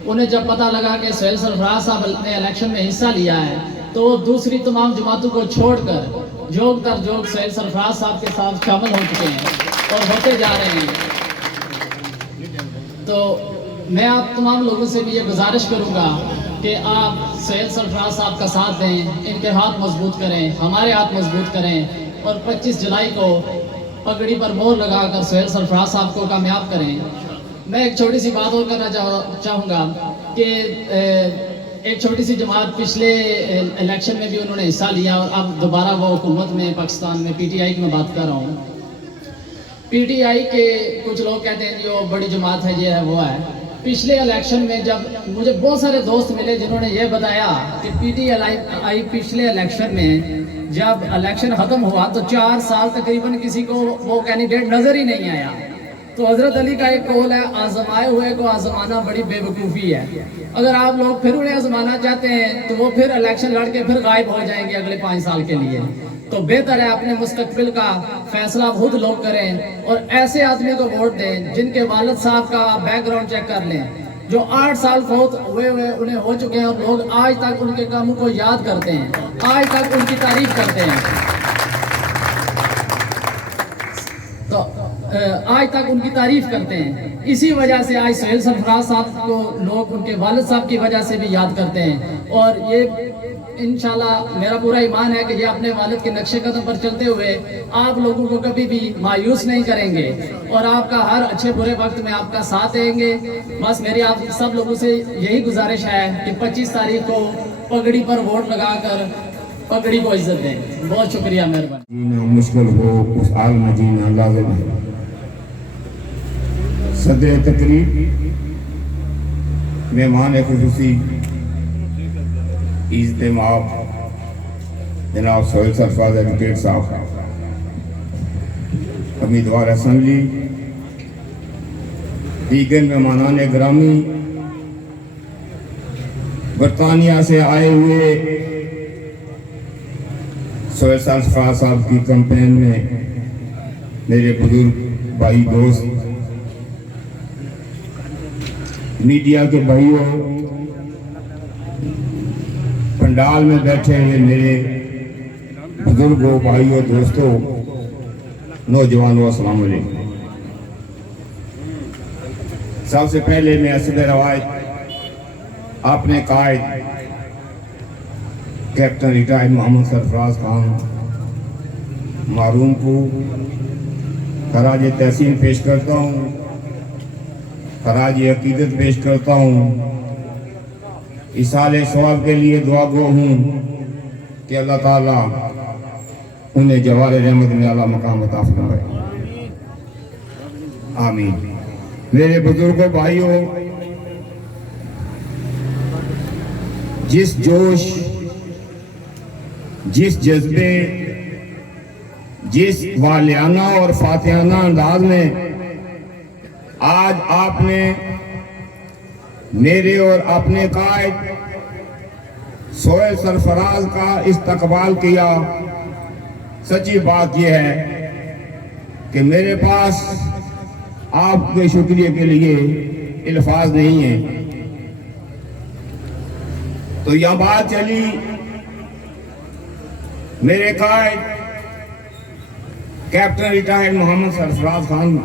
उन्हें जब पता लगा कि सोहेल सरफराज साहब ने इलेक्शन में हिस्सा लिया है तो दूसरी तमाम जमातों को छोड़कर जोग दर जोग सोहेल सरफराज साहब के साथ शामिल हो चुके हैं और होते जा रहे हैं। तो मैं आप तमाम लोगों से भी ये गुजारिश करूँगा कि आप सोहेल सरफराज साहब का साथ दें, इनके हाथ मजबूत करें, हमारे हाथ मजबूत करें और 25 जुलाई को पगड़ी पर मोहर लगाकर सोहेल सरफराज साहब को कामयाब करें। मैं एक छोटी सी बात और करना चाहूँगा कि एक छोटी सी जमात पिछले इलेक्शन में भी उन्होंने हिस्सा लिया और अब दोबारा वो हुकूमत में पाकिस्तान में PTI की मैं बात कर रहा हूँ। PTI के कुछ लोग कहते हैं जो बड़ी जमात है ये है वो है। पिछले इलेक्शन में जब मुझे बहुत सारे दोस्त मिले जिन्होंने ये बताया कि PTI पिछले इलेक्शन में जब इलेक्शन ख़त्म हुआ तो 4 साल तकरीबन किसी को वो कैंडिडेट नज़र ही नहीं आया। तो हज़रत अली का एक कौल है, आजमाए हुए को आजमाना बड़ी बेवकूफ़ी है। अगर आप लोग फिर उन्हें आजमाना चाहते हैं तो वो फिर इलेक्शन लड़ के फिर गायब हो जाएंगे अगले 5 साल के लिए। तो बेहतर है अपने मुस्तकबिल का फैसला खुद लोग करें और ऐसे आदमी को वोट दें जिनके वालिद साहब का बैकग्राउंड चेक कर लें, जो 8 साल फौत हुए उन्हें हो चुके हैं और लोग आज तक उनके कामों को याद करते हैं, आज तक उनकी तारीफ करते हैं। तो आज तक उनकी तारीफ करते हैं। इसी वजह से आज सोहेल सरफराज साहब को लोग उनके वालिद साहब की वजह से भी याद करते हैं। और ये इंशाल्लाह मेरा पूरा ईमान है कि ये अपने वालिद के नक्शे कदम पर चलते हुए आप लोगों को कभी भी मायूस नहीं करेंगे और आपका हर अच्छे बुरे वक्त में आपका साथ देंगे। बस मेरी आप सब लोगों से यही गुजारिश है कि 25 तारीख को पगड़ी पर वोट लगाकर पगड़ी को इज्जत दें। बहुत शुक्रिया, मेहरबानी। जीना मुश्किल हो उस आल में जीना लाजिम है। सदर तकरीब मेहमान खुसूसी इज्तिमाअ जनाब सोहेल सरफराज एडवोकेट साहब, उम्मीदवार असम्बली, दीगर मेहमानान ग्रामी, बरतानिया से आए हुए सोहेल सरफराज साहब की कैंपेन में मेरे बुजुर्ग भाई दोस्त मीडिया के भाइयों, पंडाल में बैठे हुए मेरे बुजुर्गों, भाइयों, दोस्तों, नौजवानों, अस्सलाम वालेकुम। सबसे पहले मैं असद रवायत अपने कायद कैप्टन रिटायर्ड मोहम्मद सरफराज खान मरहूम को खराज तहसीन पेश करता हूँ, खराज अकीदत पेश करता हूँ। इसाले सवाब के लिए दुआ गो हूँ कि अल्लाह ताला उन्हें जवार रहमत में आला मकाम अता फरमाए, आमीन। मेरे बुजुर्गों, भाइयों, जिस जोश, जिस जज्बे, जिस वालियाना और फातिहाना अंदाज में आज आपने मेरे और अपने कायद सोहेल सरफराज का इस्तकबाल किया, सच्ची बात यह है कि मेरे पास आपके शुक्रिया के लिए अल्फाज नहीं है। तो यह बात चली मेरे कायद कैप्टन रिटायर्ड मोहम्मद सरफराज खान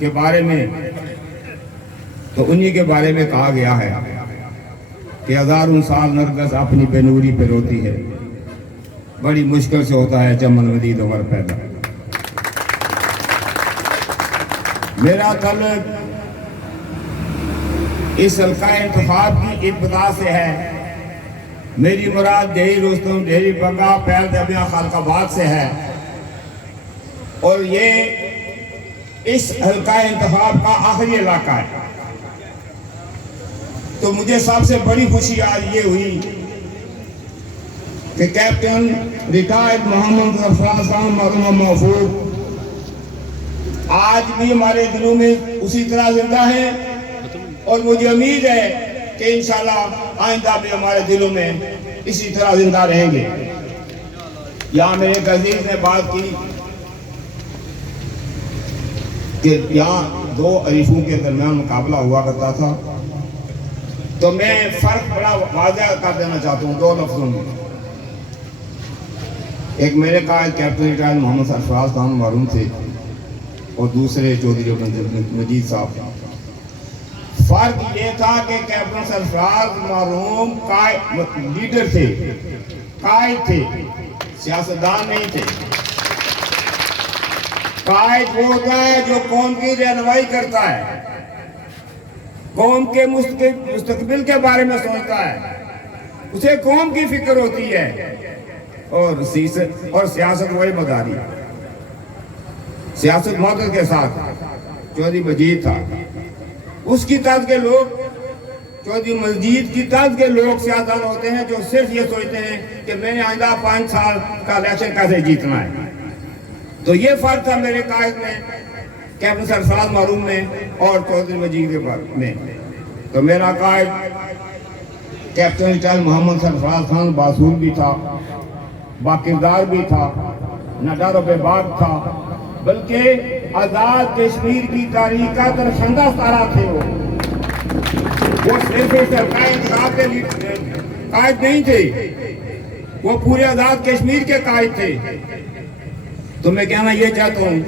के बारे में, तो उन्हीं के बारे में कहा गया है कि हजारों साल नरगस अपनी बेनूरी पे रोती है, बड़ी मुश्किल से होता है चमन मदीद उमर पैदा। मेरा तल्लुक इस हल्का इंतखाब की इब्तदा से है। मेरी मुराद डेरी रुस्तम, डेरी बगा, पैर दबिया, खालकाबाद से है। और ये इस हल्का इंतखाब का आखिरी इलाका है। तो मुझे सबसे बड़ी खुशी आज ये हुई कि कैप्टन रिटायर्ड मोहम्मद सरफराज खान मरहूम महफूज आज भी हमारे दिलों में उसी तरह जिंदा है, और मुझे उम्मीद है कि इंशाल्लाह आइंदा भी हमारे दिलों में इसी तरह जिंदा रहेंगे। यहाँ मेरे गजीज ने बात की कि यहाँ दो अरीफों के दरमियान मुकाबला हुआ करता था, तो मैं फर्क बड़ा वाज़ह कर देना चाहता हूँ दो लफ्जों में। एक मेरे कायद कैप्टन रिटायर्ड मोहम्मद सरफराज खान मरहूम थे, और दूसरे चौधरी मजीद साहब। फर्क ये था कि कैप्टन सरफराज मरहूम लीडर थे, कायद थे, सियासतदान नहीं थे। कायद वो होता है जो कौम की रहनुमाई करता है, कौम के मुस्तकबिल के बारे में सोचता है, उसे कौम की फिक्र होती है। और सियासत वही मदारी, सियासत मौत के साथ चौधरी मजीद था। उसकी तर्ज के लोग, चौधरी मजीद की तर्ज के लोग सियासतदान होते हैं जो सिर्फ ये सोचते हैं कि मैंने आइंदा 5 साल का इलेक्शन कैसे जीतना है। तो ये फर्क था मेरे कायद में, कैप्टन सरफराज मरहूम में और चौधरी मजीद के बारे में। तो मेरा कायद कैप्टन रिटायर्ड मोहम्मद सरफराज खान बासूल भी था, बाकिरदार भी था, न डर बेबाक था, बल्कि आजाद कश्मीर की तारीख का दरशंदा तारा थे। वो सिर्फ इंतखाब के कायद नहीं थे, वो पूरे आजाद कश्मीर के कायद थे। तो मैं कहना ये चाहता हूँ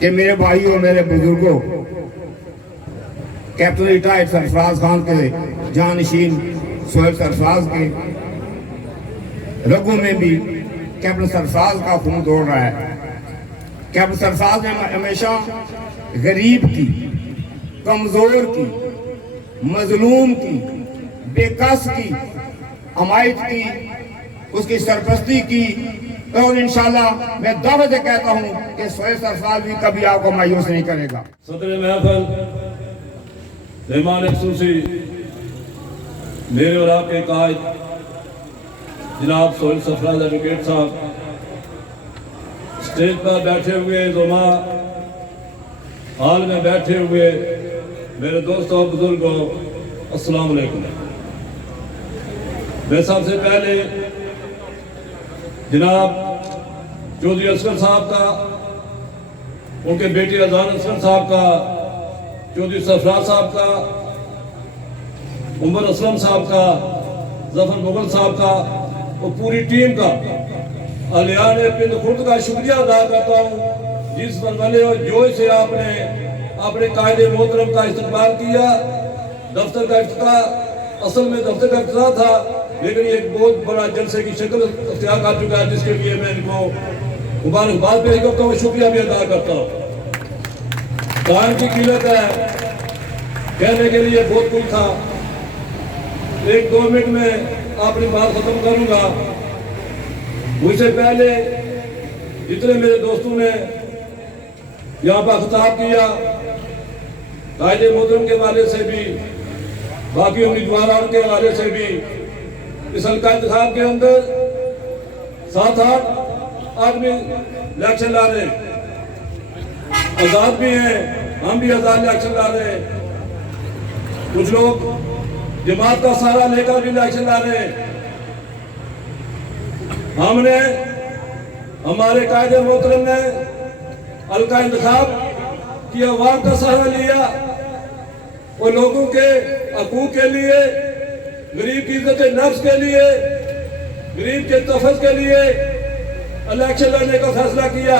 कि मेरे भाइयों, मेरे बुजुर्गों, कैप्टन रिटायर्ड सरफराज खान के जानशीन सोहेल सरफराज के रगों में भी कैप्टन सरफराज का खून दौड़ रहा है। कैप्टन सरफराज ने हमेशा गरीब की, कमजोर की, मजलूम की, बेकस की हमायत की, उसकी सरपरस्ती की। और इंशाल्लाह मैं दावे से कहता हूँ कि सोहेल सरफराज भी कभी आपको मायूस नहीं करेगा। सदर महफल, मेहमान खुसूसी, मेरे और आपके कायद जनाब सोहेल सरफराज एडवोकेट साहब, स्टेज पर बैठे हुए ज़ुमा, हॉल में बैठे हुए मेरे दोस्तों, बुजुर्गों, अस्सलाम वालेकुम। मैं सबसे पहले जनाब चौधरी असगर साहब का, उनके बेटे अजान असगर साहब का चौधरी सरफराज साहब का, उमर असलम साहब का, जफर मुगल साहब का और पूरी टीम का अलियान पिंड खुर्द का शुक्रिया अदा करता हूँ, जिस बलबले और जोश से आपने अपने कायदे मोहतरम का इस्तेमाल किया। दफ्तर का इफ्तिताह असल में दफ्तर का इफ्तिताह था, लेकिन एक बहुत बड़ा जलसे की शक्ल अख्तियार कर चुका है, जिसके लिए मैं इनको मुबारकबाद पेश करता हूँ, शुक्रिया भी अदा करता हूँ। टाइम की किल्लत है, कहने के लिए बहुत कुछ था, 1-2 मिनट में अपनी बात खत्म करूंगा। मुझसे पहले जितने मेरे दोस्तों ने यहाँ पर खिताब किया, कायदे मोहतरम के हवाले से भी, बाकी उम्मीदवारों के हवाले से भी, इस हल्का इंतखाब के अंदर 7-8 आदमी इलेक्शन लड़ रहे हैं, आजाद भी हैं, हम भी आजाद इलेक्शन लड़ रहे हैं, कुछ लोग जमात का सहारा लेकर भी इलेक्शन लड़ रहे हैं। हमने, हमारे कायदे मोहतरम ने हल्का इंतखाब की आवाम का सहारा लिया और लोगों के हकूक के लिए, गरीब की इज्जत नफ्स के लिए, गरीब के तहफ़्फ़ुज़ के लिए इलेक्शन लड़ने का फैसला किया।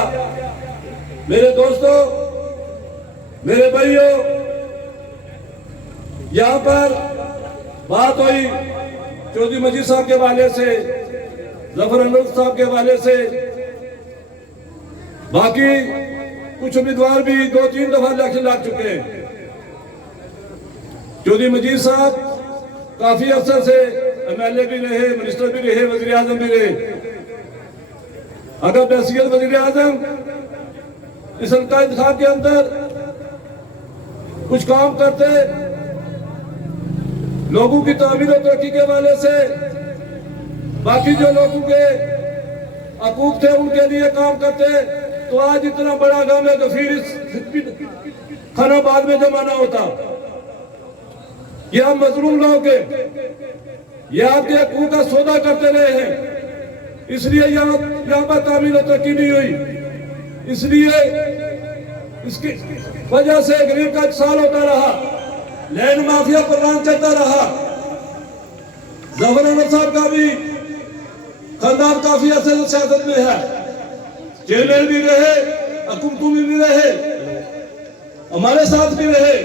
मेरे दोस्तों, मेरे भाइयों, यहाँ पर बात हुई चौधरी मजीद साहब के हवाले से, जफर अनवर साहब के हवाले से, बाकी कुछ उम्मीदवार भी 2-3 दफा इलेक्शन लड़ चुके हैं। चौधरी मजीद साहब काफी अरसे से MLA भी रहे, मिनिस्टर भी रहे, वजीर आजम भी रहे। अगर बहसीयत वजीर आजम इस हल्का इंतखाब के अंदर कुछ काम करते, लोगों की तामीर और तरक्की के हवाले से, बाकी जो लोगों के हकूक थे उनके लिए काम करते, तो आज इतना बड़ा गम है गफीर खानाबाद में जमा ना होता। ये हम मजलूम लोग के, ये आपके हकूक का सौदा करते रहे हैं, इसलिए यहाँ पर तामीर और तरक्की नहीं हुई। इसलिए इसकी वजह से गरीब का साल होता रहा, लैंड माफिया प्रोग्राम चलता रहा। जफर अहमद साहब का भी खानदान काफी अर्से से सियासत में है, चेयरमैन भी रहे, हुकूमत भी रहे, हमारे साथ भी रहे।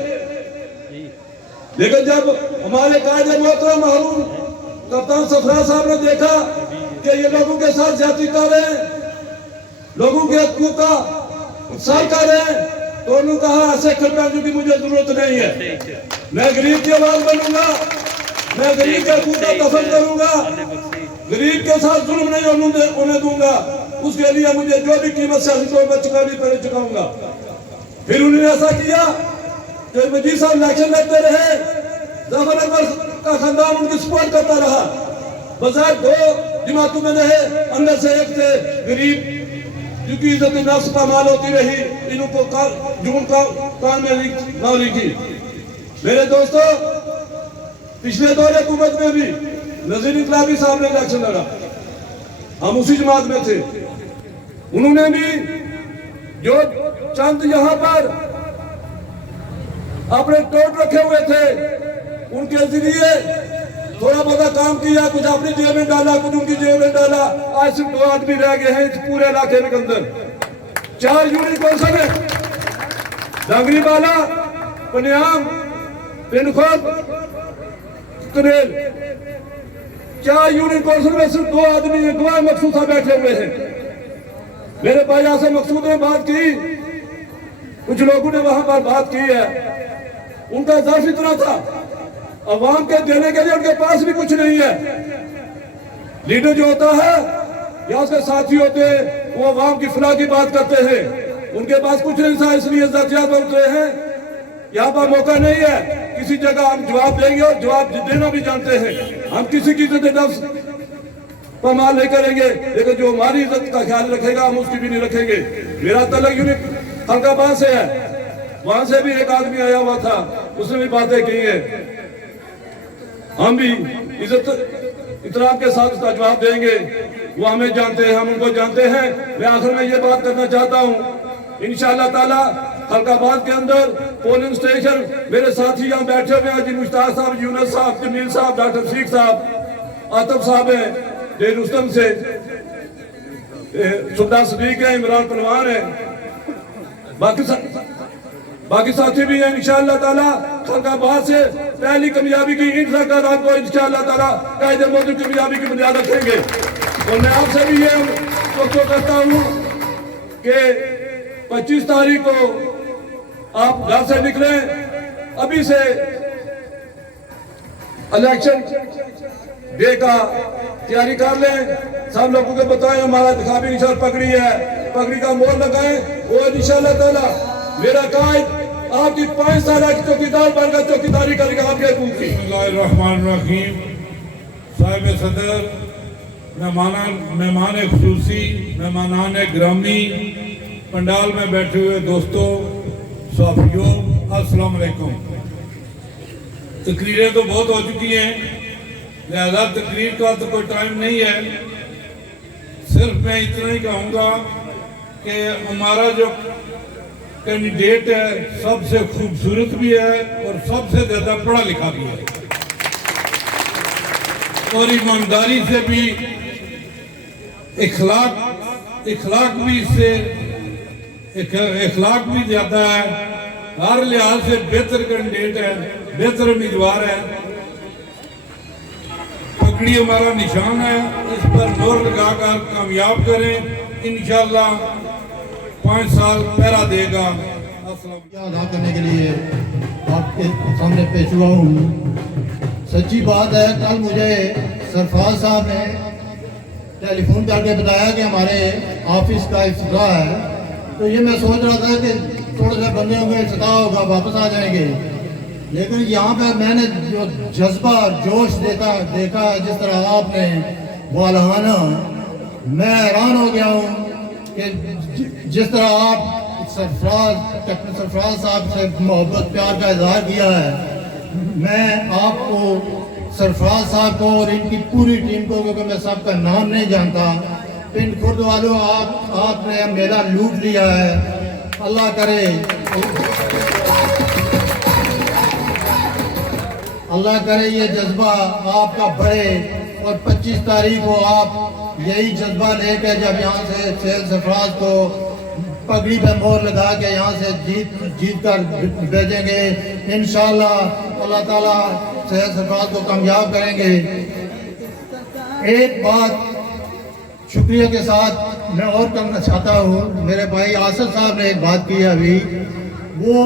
लेकिन जब हमारे कायदे मोहतरम मरहूम कप्तान सरफराज साहब ने देखा कि ये लोगों के साथ ज्यादती कर रहे हैं, लोगों के हकूक का उत्साह कर रहे हैं, तो उन्होंने कहा ऐसे खिलाड़ियों की मुझे जरूरत नहीं है, मैं गरीब की आवाज बनूंगा, मैं गरीब के हकूक का दफन करूंगा, गरीब के साथ जुल्म नहीं उन्हें दूंगा, उसके लिए मुझे जो भी कीमत सियासी तौर पर चुकानी पड़े चुकाऊंगा। फिर उन्होंने ऐसा किया कि मजीद साहब इलेक्शन लड़ते रहे, जफर अनवर का खानदान उनकी सपोर्ट करता रहा। बजाय 2 जमातों में रहे, अंदर से एक थे गरीब, क्योंकि इज्जत नफ्स का माल होती रही, इनको जून का कान में ना लिखी। मेरे दोस्तों, पिछले दौर हुकूमत में भी नजीर इनकलाबी साहब ने इलेक्शन लड़ा, हम उसी जमात में थे। उन्होंने भी जो चंद यहाँ पर अपने टोट रखे हुए थे, उनके जरिए थोड़ा बहुत काम किया, कुछ अपनी जेब में डाला, कुछ उनकी जेब में डाला। आज सिर्फ 2 आदमी रह गए हैं इस पूरे इलाके के अंदर। 4 यूनिट कौंसल है, डांगरी वाला, पनियाम, पिनखोद, करेल, 4 यूनिट कौंसल में सिर्फ 2 आदमी हैं, 2 मकसूद साहब बैठे हुए हैं। मेरे भाई से मकसूद ने बात की, कुछ लोगों ने वहां पर बात की है, उनका ज़र्फ इतना था, अवाम के देने के लिए उनके पास भी कुछ नहीं है। लीडर जो होता है या उसके साथी होते हैं, वो अवाम की फलाह की बात करते हैं, उनके पास कुछ नहीं था, इसलिए ज़ातियात पर उतरे हैं। यहाँ पर मौका नहीं है, किसी जगह हम जवाब देंगे और जवाब देना भी जानते हैं। हम किसी की इज्जत नफ्स पर माल नहीं करेंगे, लेकिन जो हमारी इज्जत का ख्याल रखेगा हम उसकी भी नहीं रखेंगे। मेरा तलक यूनिट हल्काबाद से है, वहां से भी एक आदमी आया हुआ था, उसने भी बातें की है। हम भी इज्जत इतराम के साथ उसका जवाब देंगे, वो हमें जानते हैं, हम उनको जानते हैं। मैं आखिर में ये बात करना चाहता हूँ, इंशाअल्लाह ताला खलकाबाद के अंदर पोलिंग स्टेशन मेरे साथी यहाँ बैठे हुए हैं, जी मुश्ताक साहब, यूनुस साहब, जमील साहब, डॉक्टर शफीक साहब, आतफ साहब है, डे रुस्तम से सुल्तान सदीक है, इमरान पहलवान है, बाकी साथी भी हैं। इंशाअल्लाह ताला खलकाबाद से पहली कामयाबी की ईंट रखकर आपको इंशाअल्लाह ताला कायदे मौजूद की कामयाबी की बुनियाद रखेंगे। और मैं आपसे भी ये तो करता हूँ कि 25 तारीख को आप घर से निकले, अभी से इलेक्शन डे का तैयारी कर लें। सब लोगों को बताएं हमारा इंतखाबी इंशाअल्लाह पगड़ी है, पगड़ी का मोहर लगाएं और इंशाअल्लाह ताला मेरा कायद आपकी 5 साल की चौकीदार बनकर चौकीदारी करेगा आपके हकूक़ की। बिस्मिल्लाहिर्रहमानिर्रहीम। साहिब सदर, मेहमान खुसूसी, मेहमान ग्रामी, पंडाल में बैठे हुए दोस्तों, साथियों, अस्सलाम वालेकुम। तकरीरें तो बहुत हो चुकी हैं, लिहाजा तकरीर का तो कोई टाइम नहीं है। सिर्फ मैं इतना ही कहूँगा कि हमारा जो कैंडिडेट है सबसे खूबसूरत भी है और सबसे ज़्यादा पढ़ा लिखा भी है और ईमानदारी से भी, इखलाक भी इससे इखलाक भी ज़्यादा है। हर लिहाज से बेहतर कैंडिडेट है, बेहतर उम्मीदवार है। पगड़ी हमारा निशान है, इस पर जोर लगाकर कामयाब करें। इंशाअल्लाह 5 साल पहरा देगा। अदा करने के लिए आपके सामने पेश हुआ हूँ। सच्ची बात है, कल मुझे सरफराज साहब ने टेलीफोन करके बताया कि हमारे ऑफिस का इफ्तिताह है, तो ये मैं सोच रहा था कि थोड़े से बंदे होंगे, इफ्तिताह होगा, वापस आ जाएंगे। लेकिन यहाँ पे मैंने जो जज्बा और जोश देखा जिस तरह आपने वालहाना, मैं हैरान हो गया हूँ कि जिस तरह आप कैप्टन सरफराज साहब से मोहब्बत प्यार का इजहार किया है। मैं आपको, सरफराज साहब को और इनकी पूरी टीम को, क्योंकि मैं सबका नाम नहीं जानता, पिंड खुर्द वालों, आपने मेला लूट लिया है। अल्लाह करे, अल्लाह करे ये जज्बा आपका बढ़े और 25 तारीख को आप यही जज्बा लेकर जब यहाँ से सैयद सरफराज को पगड़ी पे मोहर लगा के यहाँ से जीत कर भेजेंगे। इंशाअल्लाह अल्लाह ताला सैयद सरफराज को कामयाब करेंगे। एक बात शुक्रिया के साथ मैं और करना चाहता हूँ, मेरे भाई आसिफ साहब ने एक बात की अभी, वो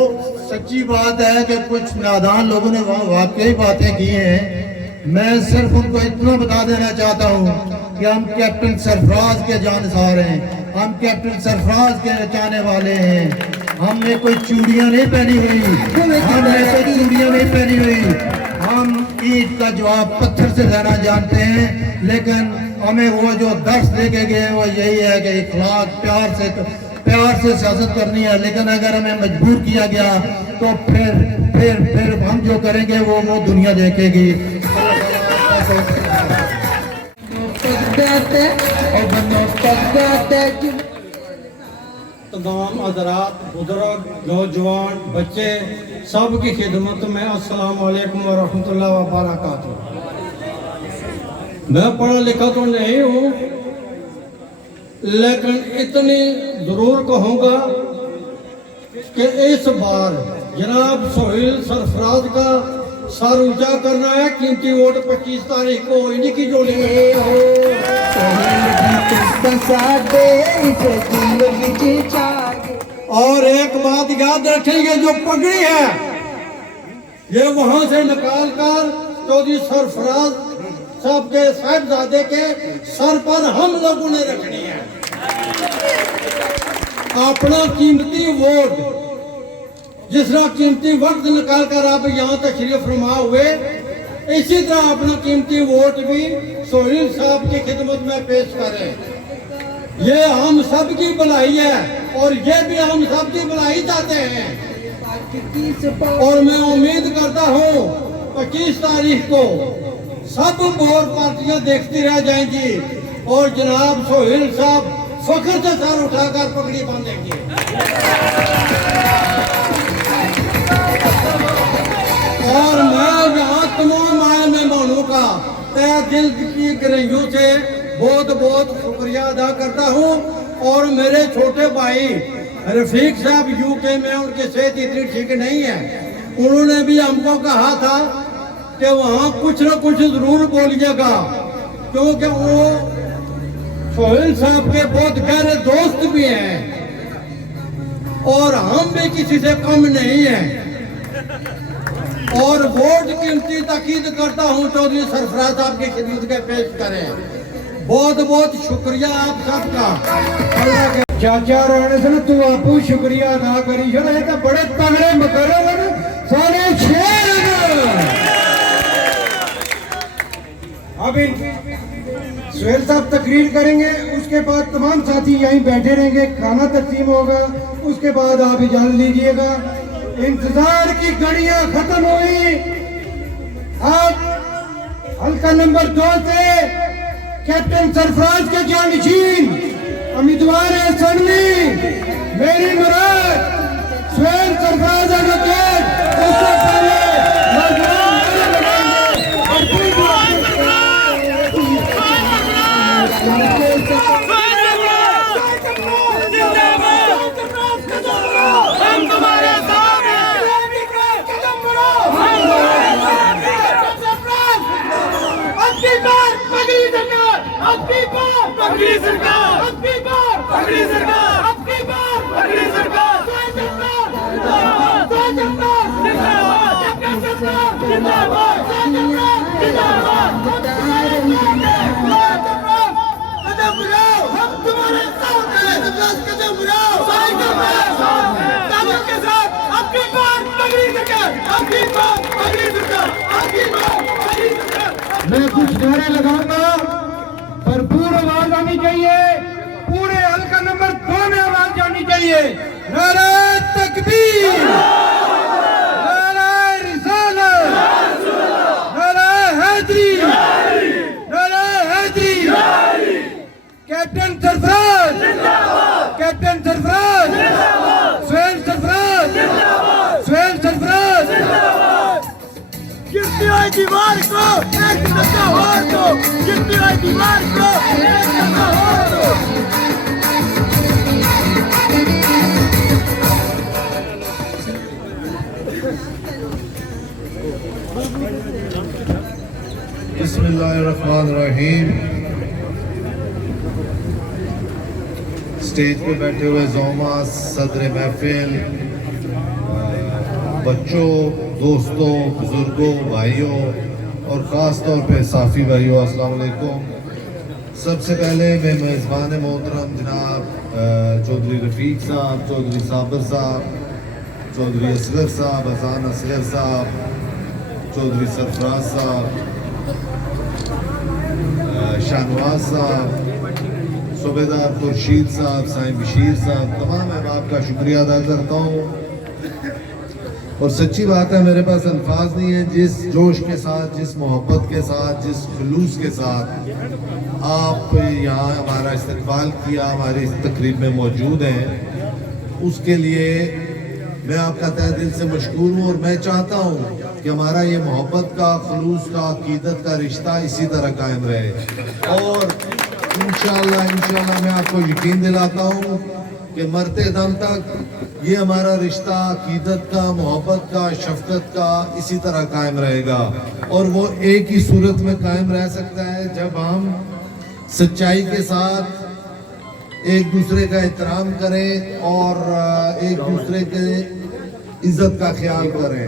सच्ची बात है कि कुछ नादान लोगों ने वहाँ वाकई बातें की हैं। मैं सिर्फ उनको इतना बता देना चाहता हूँ कि हम कैप्टन सरफराज के जानसार हैं, हम कैप्टन सरफराज के चाहने वाले हैं। हमने कोई चूड़ियाँ नहीं पहनी हुई, हम ईद का जवाब पत्थर से देना जानते हैं। लेकिन हमें वो जो दर्श देके गए वो यही है कि इखलाक, प्यार से सियासत करनी है। लेकिन अगर हमें मजबूर किया गया तो फिर हम जो करेंगे वो दुनिया देखेगी। तमाम हज़रात, बुजुर्ग, नौजवान, बच्चे, सब की खिदमत में अस्सलाम वालेकुम व रहमतुल्लाह व बरकातुहू। मैं पढ़ा लिखा तो नहीं हूँ, लेकिन इतनी जरूर कहूँगा कि इस बार जनाब सोहेल सरफराज का सर ऊंचा करना है। कीमती वोट 25 तारीख को इन्हीं की जोड़ी हो। और एक बात याद रखेंगे, जो पगड़ी है ये वहां से निकाल कर चौधरी सरफराज साहब के साहिबजादे के सर पर हम लोगों ने रखनी है। अपना कीमती वोट, जिस तरह कीमती वक्त निकाल कर आप यहाँ तशरीफ फरमा हुए, इसी तरह अपना कीमती वोट भी सोहेल साहब की खिदमत में पेश करें। ये हम सब की भलाई है और ये भी हम सब की भलाई चाहते हैं। और मैं उम्मीद करता हूँ 25 तारीख को सब बोर पार्टियां देखती रह जाएंगी और जनाब सोहेल साहब फख्र से सर उठाकर पगड़ी बांधेंगे। اور میں یہاں تمام آئے مہمانوں کا تہ دل کی گہرائیوں سے بہت بہت شکریہ ادا کرتا ہوں. اور میرے چھوٹے بھائی رفیق صاحب یو کے میں، ان کی صحت اتنی ٹھیک نہیں ہے، انہوں نے بھی ہم کو کہا تھا کہ وہاں کچھ نہ کچھ ضرور بولیے گا، کیونکہ وہ سہیل صاحب کے بہت گہرے دوست بھی ہیں اور ہم بھی کسی سے کم نہیں ہیں. اور ووٹ کی تاکید کرتا ہوں چودھری سرفراز صاحب کی خدمت کے پیش کریں. بہت بہت شکریہ آپ سب کا. چاچا رانے سے تو آپ شکریہ ادا کری چھڑے تو بڑے تگڑے مقرر سارے شیر. اب سہیل صاحب تقریر کریں گے، اس کے بعد تمام ساتھی یہیں بیٹھے رہیں گے، کھانا تقسیم ہوگا، اس کے بعد آپ اجازت لیجئے گا. انتظار کی گھڑیاں ختم ہوئی. اب حلقہ نمبر 2 سے کیپٹن سرفراز کے جانشین امیدوار سنوی میری مراد سہیل سرفراز ایڈوکیٹ، اس سے پہلے میں کچھ نعرے لگاؤں گا، بھرپور آواز آنی چاہیے، پورے حلقہ نمبر 2 میں آواز جانی چاہیے. نعرہ تکبیر، نعرہ رسالت، نعرہ حیدری، نعرہ حیدری. کیپٹن سرفراز، کیپٹن سرفراز، سہیل سرفراز، سہیل سرفراز. گرتی ہوئی دیوار کو ایک دھکا اور دو، گرتی ہوئی دیوار کو ایک دھکا اور دو. بسم اللہ الرحمن الرحیم. اسٹیج پہ بیٹھے ہوئے زوما، صدر محفل، بچوں، دوستوں، بزرگوں، بھائیوں اور خاص طور پہ صافی بھائیوں، السلام علیکم. سب سے پہلے میں میزبان محترم جناب چودھری رفیق صاحب، چودھری صابر صاحب، چودھری اصغر صاحب، اذان اصغر صاحب، چودھری سرفراز صاحب، شاہنواز صاحب، صوبیدار خورشید صاحب، سائیں بشیر صاحب، تمام احباب کا شکریہ ادا کرتا ہوں. اور سچی بات ہے، میرے پاس الفاظ نہیں ہیں. جس جوش کے ساتھ، جس محبت کے ساتھ، جس خلوص کے ساتھ آپ یہاں ہمارا استقبال کیا، ہماری اس تقریب میں موجود ہیں، اس کے لیے میں آپ کا تہ دل سے مشکور ہوں. اور میں چاہتا ہوں کہ ہمارا یہ محبت کا، خلوص کا، عقیدت کا رشتہ اسی طرح قائم رہے. اور انشاءاللہ میں آپ کو یقین دلاتا ہوں کہ مرتے دم تک یہ ہمارا رشتہ عقیدت کا، محبت کا، شفقت کا اسی طرح قائم رہے گا. اور وہ ایک ہی صورت میں قائم رہ سکتا ہے جب ہم سچائی کے ساتھ ایک دوسرے کا احترام کریں اور ایک دوسرے کے عزت کا خیال کریں.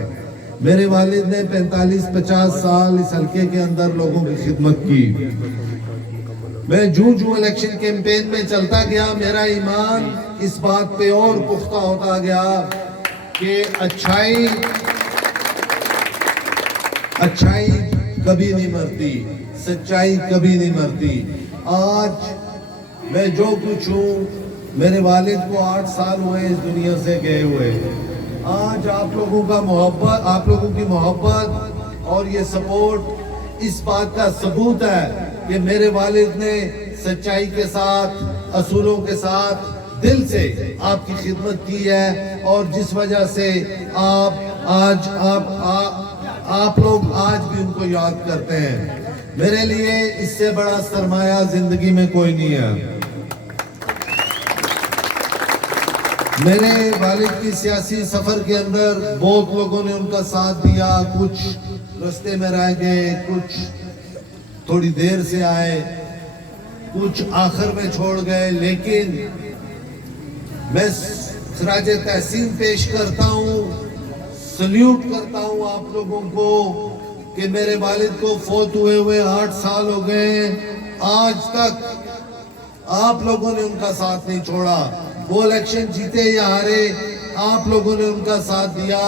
میرے والد نے 45-50 سال اس حلقے کے اندر لوگوں کی خدمت کی. میں جو الیکشن کیمپین میں چلتا گیا، میرا ایمان اس بات پہ اور پختہ ہوتا گیا کہ اچھائی کبھی نہیں مرتی، سچائی کبھی نہیں مرتی. آج میں جو کچھ ہوں، میرے والد کو 8 سال ہوئے اس دنیا سے گئے ہوئے. آج آپ لوگوں کی محبت اور یہ سپورٹ اس بات کا ثبوت ہے کہ میرے والد نے سچائی کے ساتھ، اصولوں کے ساتھ دل سے آپ کی خدمت کی ہے. اور جس وجہ سے آپ لوگ آج بھی ان کو یاد کرتے ہیں. میرے لیے اس سے بڑا سرمایہ زندگی میں کوئی نہیں ہے. میرے والد کی سیاسی سفر کے اندر بہت لوگوں نے ان کا ساتھ دیا. کچھ رستے میں رہ گئے, کچھ تھوڑی دیر سے آئے, کچھ آخر میں چھوڑ گئے. لیکن میں خراج تحسین پیش کرتا ہوں, سلیوٹ کرتا ہوں آپ لوگوں کو کہ میرے والد کو فوت ہوئے 8 سال ہو گئے. آج تک آپ لوگوں نے ان کا ساتھ نہیں چھوڑا. وہ الیکشن جیتے یا ہارے, آپ لوگوں نے ان کا ساتھ دیا.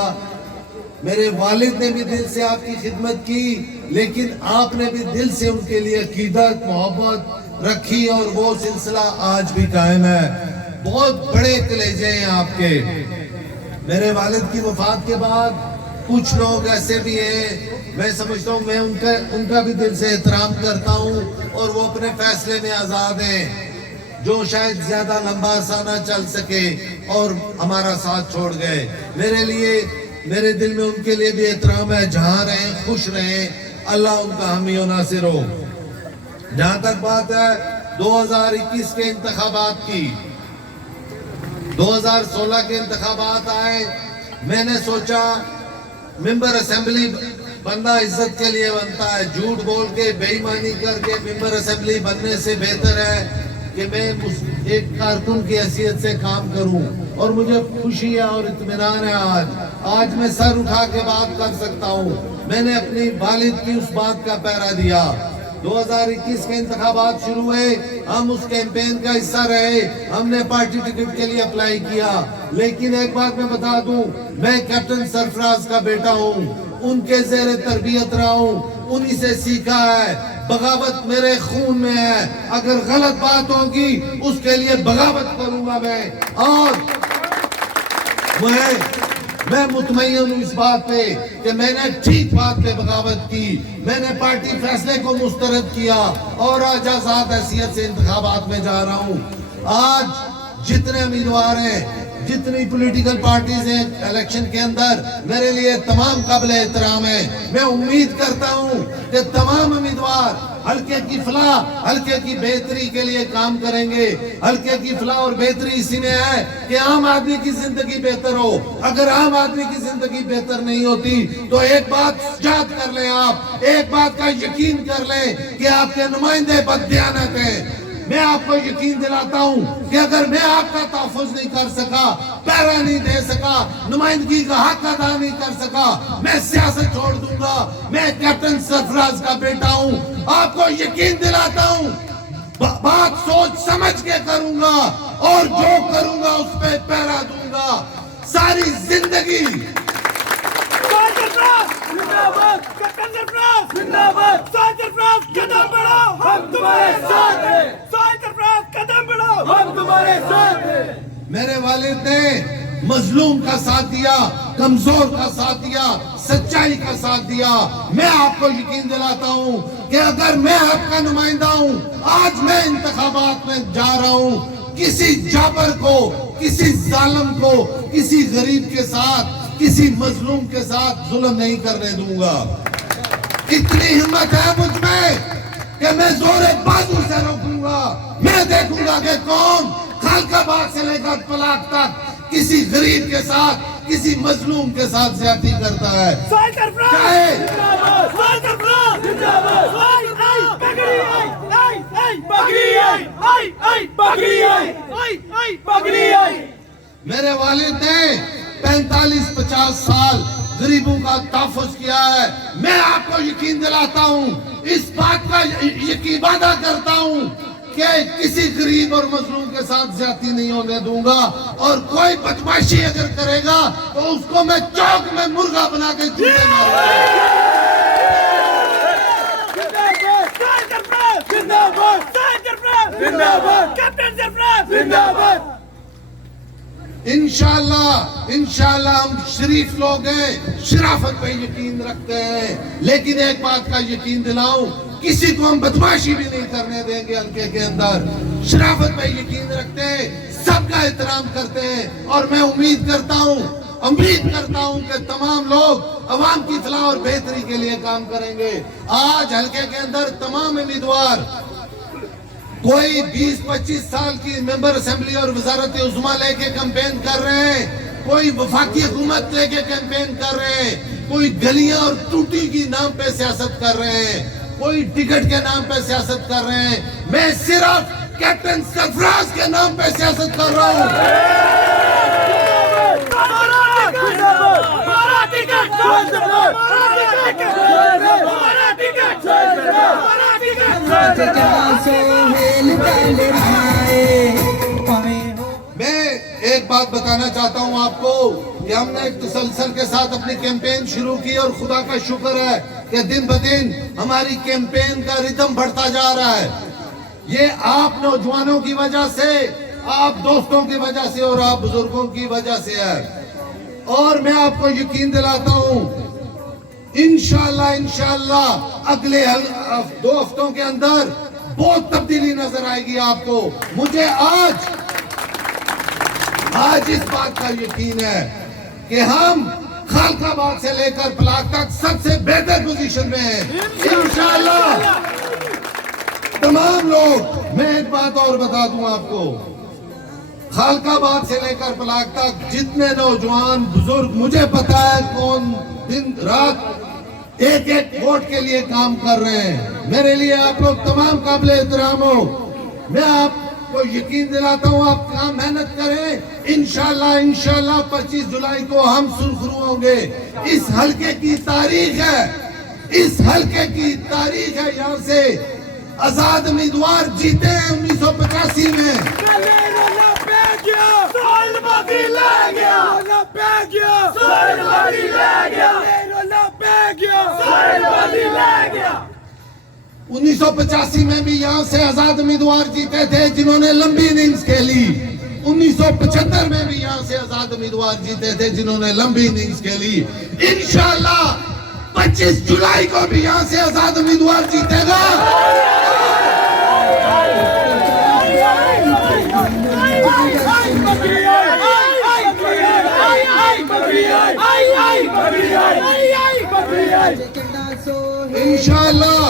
میرے والد نے بھی دل سے آپ کی خدمت کی, لیکن آپ نے بھی دل سے ان کے لیے عقیدت, محبت رکھی, اور وہ سلسلہ آج بھی قائم ہے. بہت بڑے کلیجے ہیں آپ کے. میرے والد کی وفات کے بعد کچھ لوگ ایسے بھی ہیں, میں سمجھتا ہوں میں ان کا بھی دل سے احترام کرتا ہوں, اور وہ اپنے فیصلے میں آزاد ہیں, جو شاید زیادہ لمبا عرصہ نہ چل سکے اور ہمارا ساتھ چھوڑ گئے. میرے دل میں ان کے لیے بھی احترام ہے. جہاں رہیں خوش رہیں, اللہ ان کا حامی و ناصر ہو. جہاں تک بات ہے 2021 کے انتخابات کی, 2016 کے انتخابات آئے, میں نے سوچا ممبر اسمبلی بندہ عزت کے لیے بنتا ہے. جھوٹ بول کے, بے ایمانی کر کے ممبر اسمبلی بننے سے بہتر ہے کہ میں ایک کارکن کی حیثیت سے کام کروں. اور مجھے خوشی ہے اور اطمینان ہے آج میں سر اٹھا کے بات کر سکتا ہوں. میں نے اپنی والد کی اس بات کا پہرا دیا. 2021 کے انتخابات شروع ہوئے, ہم اس کیمپین کا حصہ رہے, ہم نے پارٹی ٹکٹ کے لیے اپلائی کیا. لیکن ایک بات میں بتا دوں, میں کیپٹن سرفراز کا بیٹا ہوں, ان کے زیر تربیت رہا ہوں, انہی سے سیکھا ہے. بغاوت میرے خون میں ہے. اگر غلط بات ہوگی اس کے لیے بغاوت کروں گا میں. اور میں مطمئن ہوں اس بات پہ کہ میں نے ٹھیک بات پہ بغاوت کی. میں نے پارٹی فیصلے کو مسترد کیا اور آج آزاد حیثیت سے انتخابات میں جا رہا ہوں. آج جتنے امیدوار ہیں, جتنی پولیٹیکل پارٹیز ہیں الیکشن کے اندر, میرے لیے تمام قابل احترام ہیں. میں امید کرتا ہوں کہ تمام امیدوار حلقے کی فلاح, حلقے کی بہتری کے لیے کام کریں گے. حلقے کی فلاح اور بہتری اسی میں ہے کہ عام آدمی کی زندگی بہتر ہو. اگر عام آدمی کی زندگی بہتر نہیں ہوتی تو ایک بات یاد کر لیں, آپ ایک بات کا یقین کر لیں کہ آپ کے نمائندے بددیانت ہیں. میں آپ کو یقین دلاتا ہوں کہ اگر میں آپ کا تحفظ نہیں کر سکا, پہرا نہیں دے سکا, نمائندگی کا حق ادا نہیں کر سکا, میں سیاست چھوڑ دوں گا. میں کیپٹن سرفراز کا بیٹا ہوں. آپ کو یقین دلاتا ہوں بات سوچ سمجھ کے کروں گا, اور جو کروں گا اس پہ پہرا دوں گا ساری زندگی. میرے والد نے مظلوم کا ساتھ دیا, کمزور کا ساتھ دیا, سچائی کا ساتھ دیا. میں آپ کو یقین دلاتا ہوں کہ اگر میں آپ کا نمائندہ ہوں, آج میں انتخابات میں جا رہا ہوں, کسی جابر کو, کسی ظالم کو, کسی غریب کے ساتھ, کسی مظلوم کے ساتھ ظلم نہیں کرنے دوں گا. اتنی ہمت ہے مجھ میں کہ میں زور بازو سے روکوں گا. میں دیکھوں گا کہ کون خالقہ سے لے کر پلاک تک کسی غریب کے ساتھ, کسی مظلوم کے ساتھ زیادتی کرتا ہے. میرے والد نے 45-50 سال غریبوں کا تحفظ کیا ہے. میں آپ کو یقین دلاتا ہوں, اس بات کا یقین وعدہ کرتا ہوں کہ کسی غریب اور مظلوم کے ساتھ زیادتی نہیں ہونے دوں گا. اور کوئی بدمعاشی اگر کرے گا تو اس کو میں چوک میں مرغا بنا کے جوتے ماروں گا. انشاءاللہ ہم شریف لوگ ہیں, شرافت پہ یقین رکھتے ہیں. لیکن ایک بات کا یقین دلاؤں, کسی کو ہم بدمعاشی بھی نہیں کرنے دیں گے. حلقے کے اندر شرافت پہ یقین رکھتے ہیں, سب کا احترام کرتے ہیں. اور میں امید کرتا ہوں امید کرتا ہوں کہ تمام لوگ عوام کی فلاح اور بہتری کے لیے کام کریں گے. آج حلقے کے اندر تمام امیدوار کوئی 20-25 سال کی ممبر اسمبلی اور وزارت عظمیٰ لے کے کیمپین کر رہے ہیں, کوئی وفاقی حکومت لے کے کیمپین کر رہے ہیں, کوئی گلیاں اور ٹوٹی کی نام پہ سیاست کر رہے ہیں, کوئی ٹکٹ کے نام پہ سیاست کر رہے ہیں. میں صرف کیپٹن سرفراز کے نام پہ سیاست کر رہا ہوں. میں ایک بات بتانا چاہتا ہوں آپ کو کہ ہم نے ایک تسلسل کے ساتھ اپنی کیمپین شروع کی اور خدا کا شکر ہے کہ دن بدن ہماری کیمپین کا ردم بڑھتا جا رہا ہے. یہ آپ نوجوانوں کی وجہ سے, آپ دوستوں کی وجہ سے اور آپ بزرگوں کی وجہ سے ہے. اور میں آپ کو یقین دلاتا ہوں انشاءاللہ اگلے 2 ہفتوں کے اندر بہت تبدیلی نظر آئے گی آپ کو. مجھے آج اس بات کا یقین ہے کہ ہم خالق آباد سے لے کر بلاک تک سب سے بہتر پوزیشن میں ہیں انشاءاللہ. تمام لوگ, میں ایک بات اور بتا دوں آپ کو, خالق آباد سے لے کر بلاک تک جتنے نوجوان بزرگ, مجھے پتا ہے کون دن رات ایک ووٹ کے لیے کام کر رہے ہیں. میرے لیے آپ لوگ تمام قابل احترام ہو. میں آپ کو یقین دلاتا ہوں آپ کام محنت کریں. انشاءاللہ 25 جولائی کو ہم سرخرو ہوں گے. اس حلقے کی تاریخ ہے, یہاں سے آزاد امیدوار جیتے ہیں 1985 میں. انیس سو 85 میں بھی یہاں سے آزاد امیدوار جیتے تھے جنہوں نے لمبی اننگز کھیلی. 1975 میں بھی یہاں سے آزاد امیدوار جیتے تھے جنہوں نے لمبی اننگز کھیلی. انشاءاللہ 25 جولائی کو بھی یہاں سے آزاد امیدوار جیتے گا. انشاءاللہ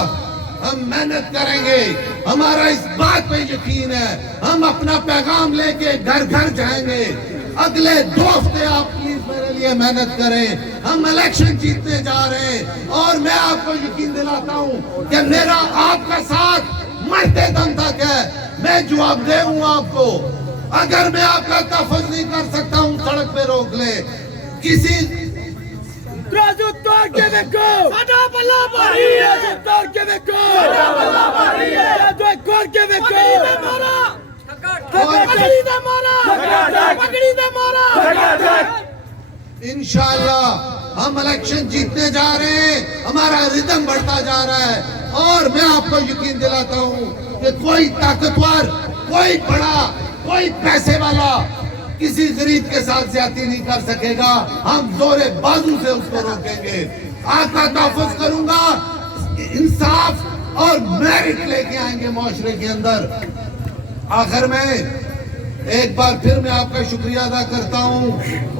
ہم محنت کریں گے. ہمارا اس بات پہ یقین ہے, ہم اپنا پیغام لے کے گھر گھر جائیں گے. اگلے 2 ہفتے آپ پلیز میرے لیے محنت کریں. ہم الیکشن جیتنے جا رہے ہیں اور میں آپ کو یقین دلاتا ہوں کہ میرا آپ کا ساتھ مرتے دم تک ہے. میں جواب دے ہوں آپ کو, اگر میں آپ کا تحفظ نہیں کر سکتا ہوں سڑک پہ روک لے. کسی انشاءاللہ ہم الیکشن جیتنے جا رہے ہیں. ہمارا ردم بڑھتا جا رہا ہے اور میں آپ کو یقین دلاتا ہوں کہ کوئی طاقتور, کوئی بڑا, کوئی پیسے والا کسی غریب کے ساتھ زیادتی نہیں کر سکے گا. ہم زور بازو سے اس کو روکیں گے. آپ کا تحفظ کروں گا, انصاف اور میرٹ لے کے آئیں گے معاشرے کے اندر. آخر میں ایک بار پھر میں آپ کا شکریہ ادا کرتا ہوں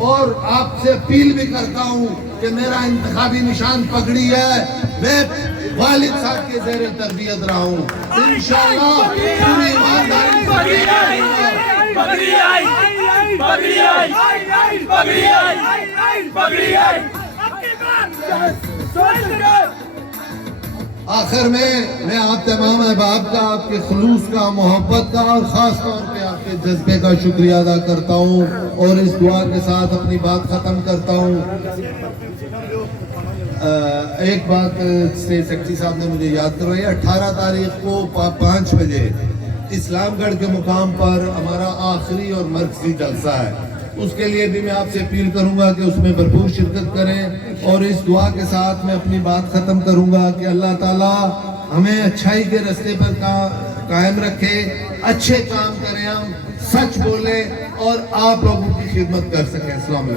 اور آپ سے اپیل بھی کرتا ہوں کہ میرا انتخابی نشان پگڑی ہے. میں والد صاحب کے زیر تربیت رہا ہوں. انشاءاللہ پوری ایمانداری آخر میں آپ تمام احباب کا, آپ کے خلوص کا, محبت کا اور خاص طور پہ آپ کے جذبے کا شکریہ ادا کرتا ہوں اور اس دعا کے ساتھ اپنی بات ختم کرتا ہوں. ایک بات سیکرٹری صاحب نے مجھے یاد کروائی. 18 تاریخ کو 5 بجے اسلام گڑھ کے مقام پر ہمارا آخری اور مرکزی جلسہ ہے. اس کے لیے بھی میں آپ سے اپیل کروں گا کہ اس میں بھرپور شرکت کریں اور اس دعا کے ساتھ میں اپنی بات ختم کروں گا کہ اللہ تعالیٰ ہمیں اچھائی کے رستے پر قائم رکھے, اچھے کام کریں, ہم سچ بولیں اور آپ لوگوں کی خدمت کر سکیں. السلام علیکم.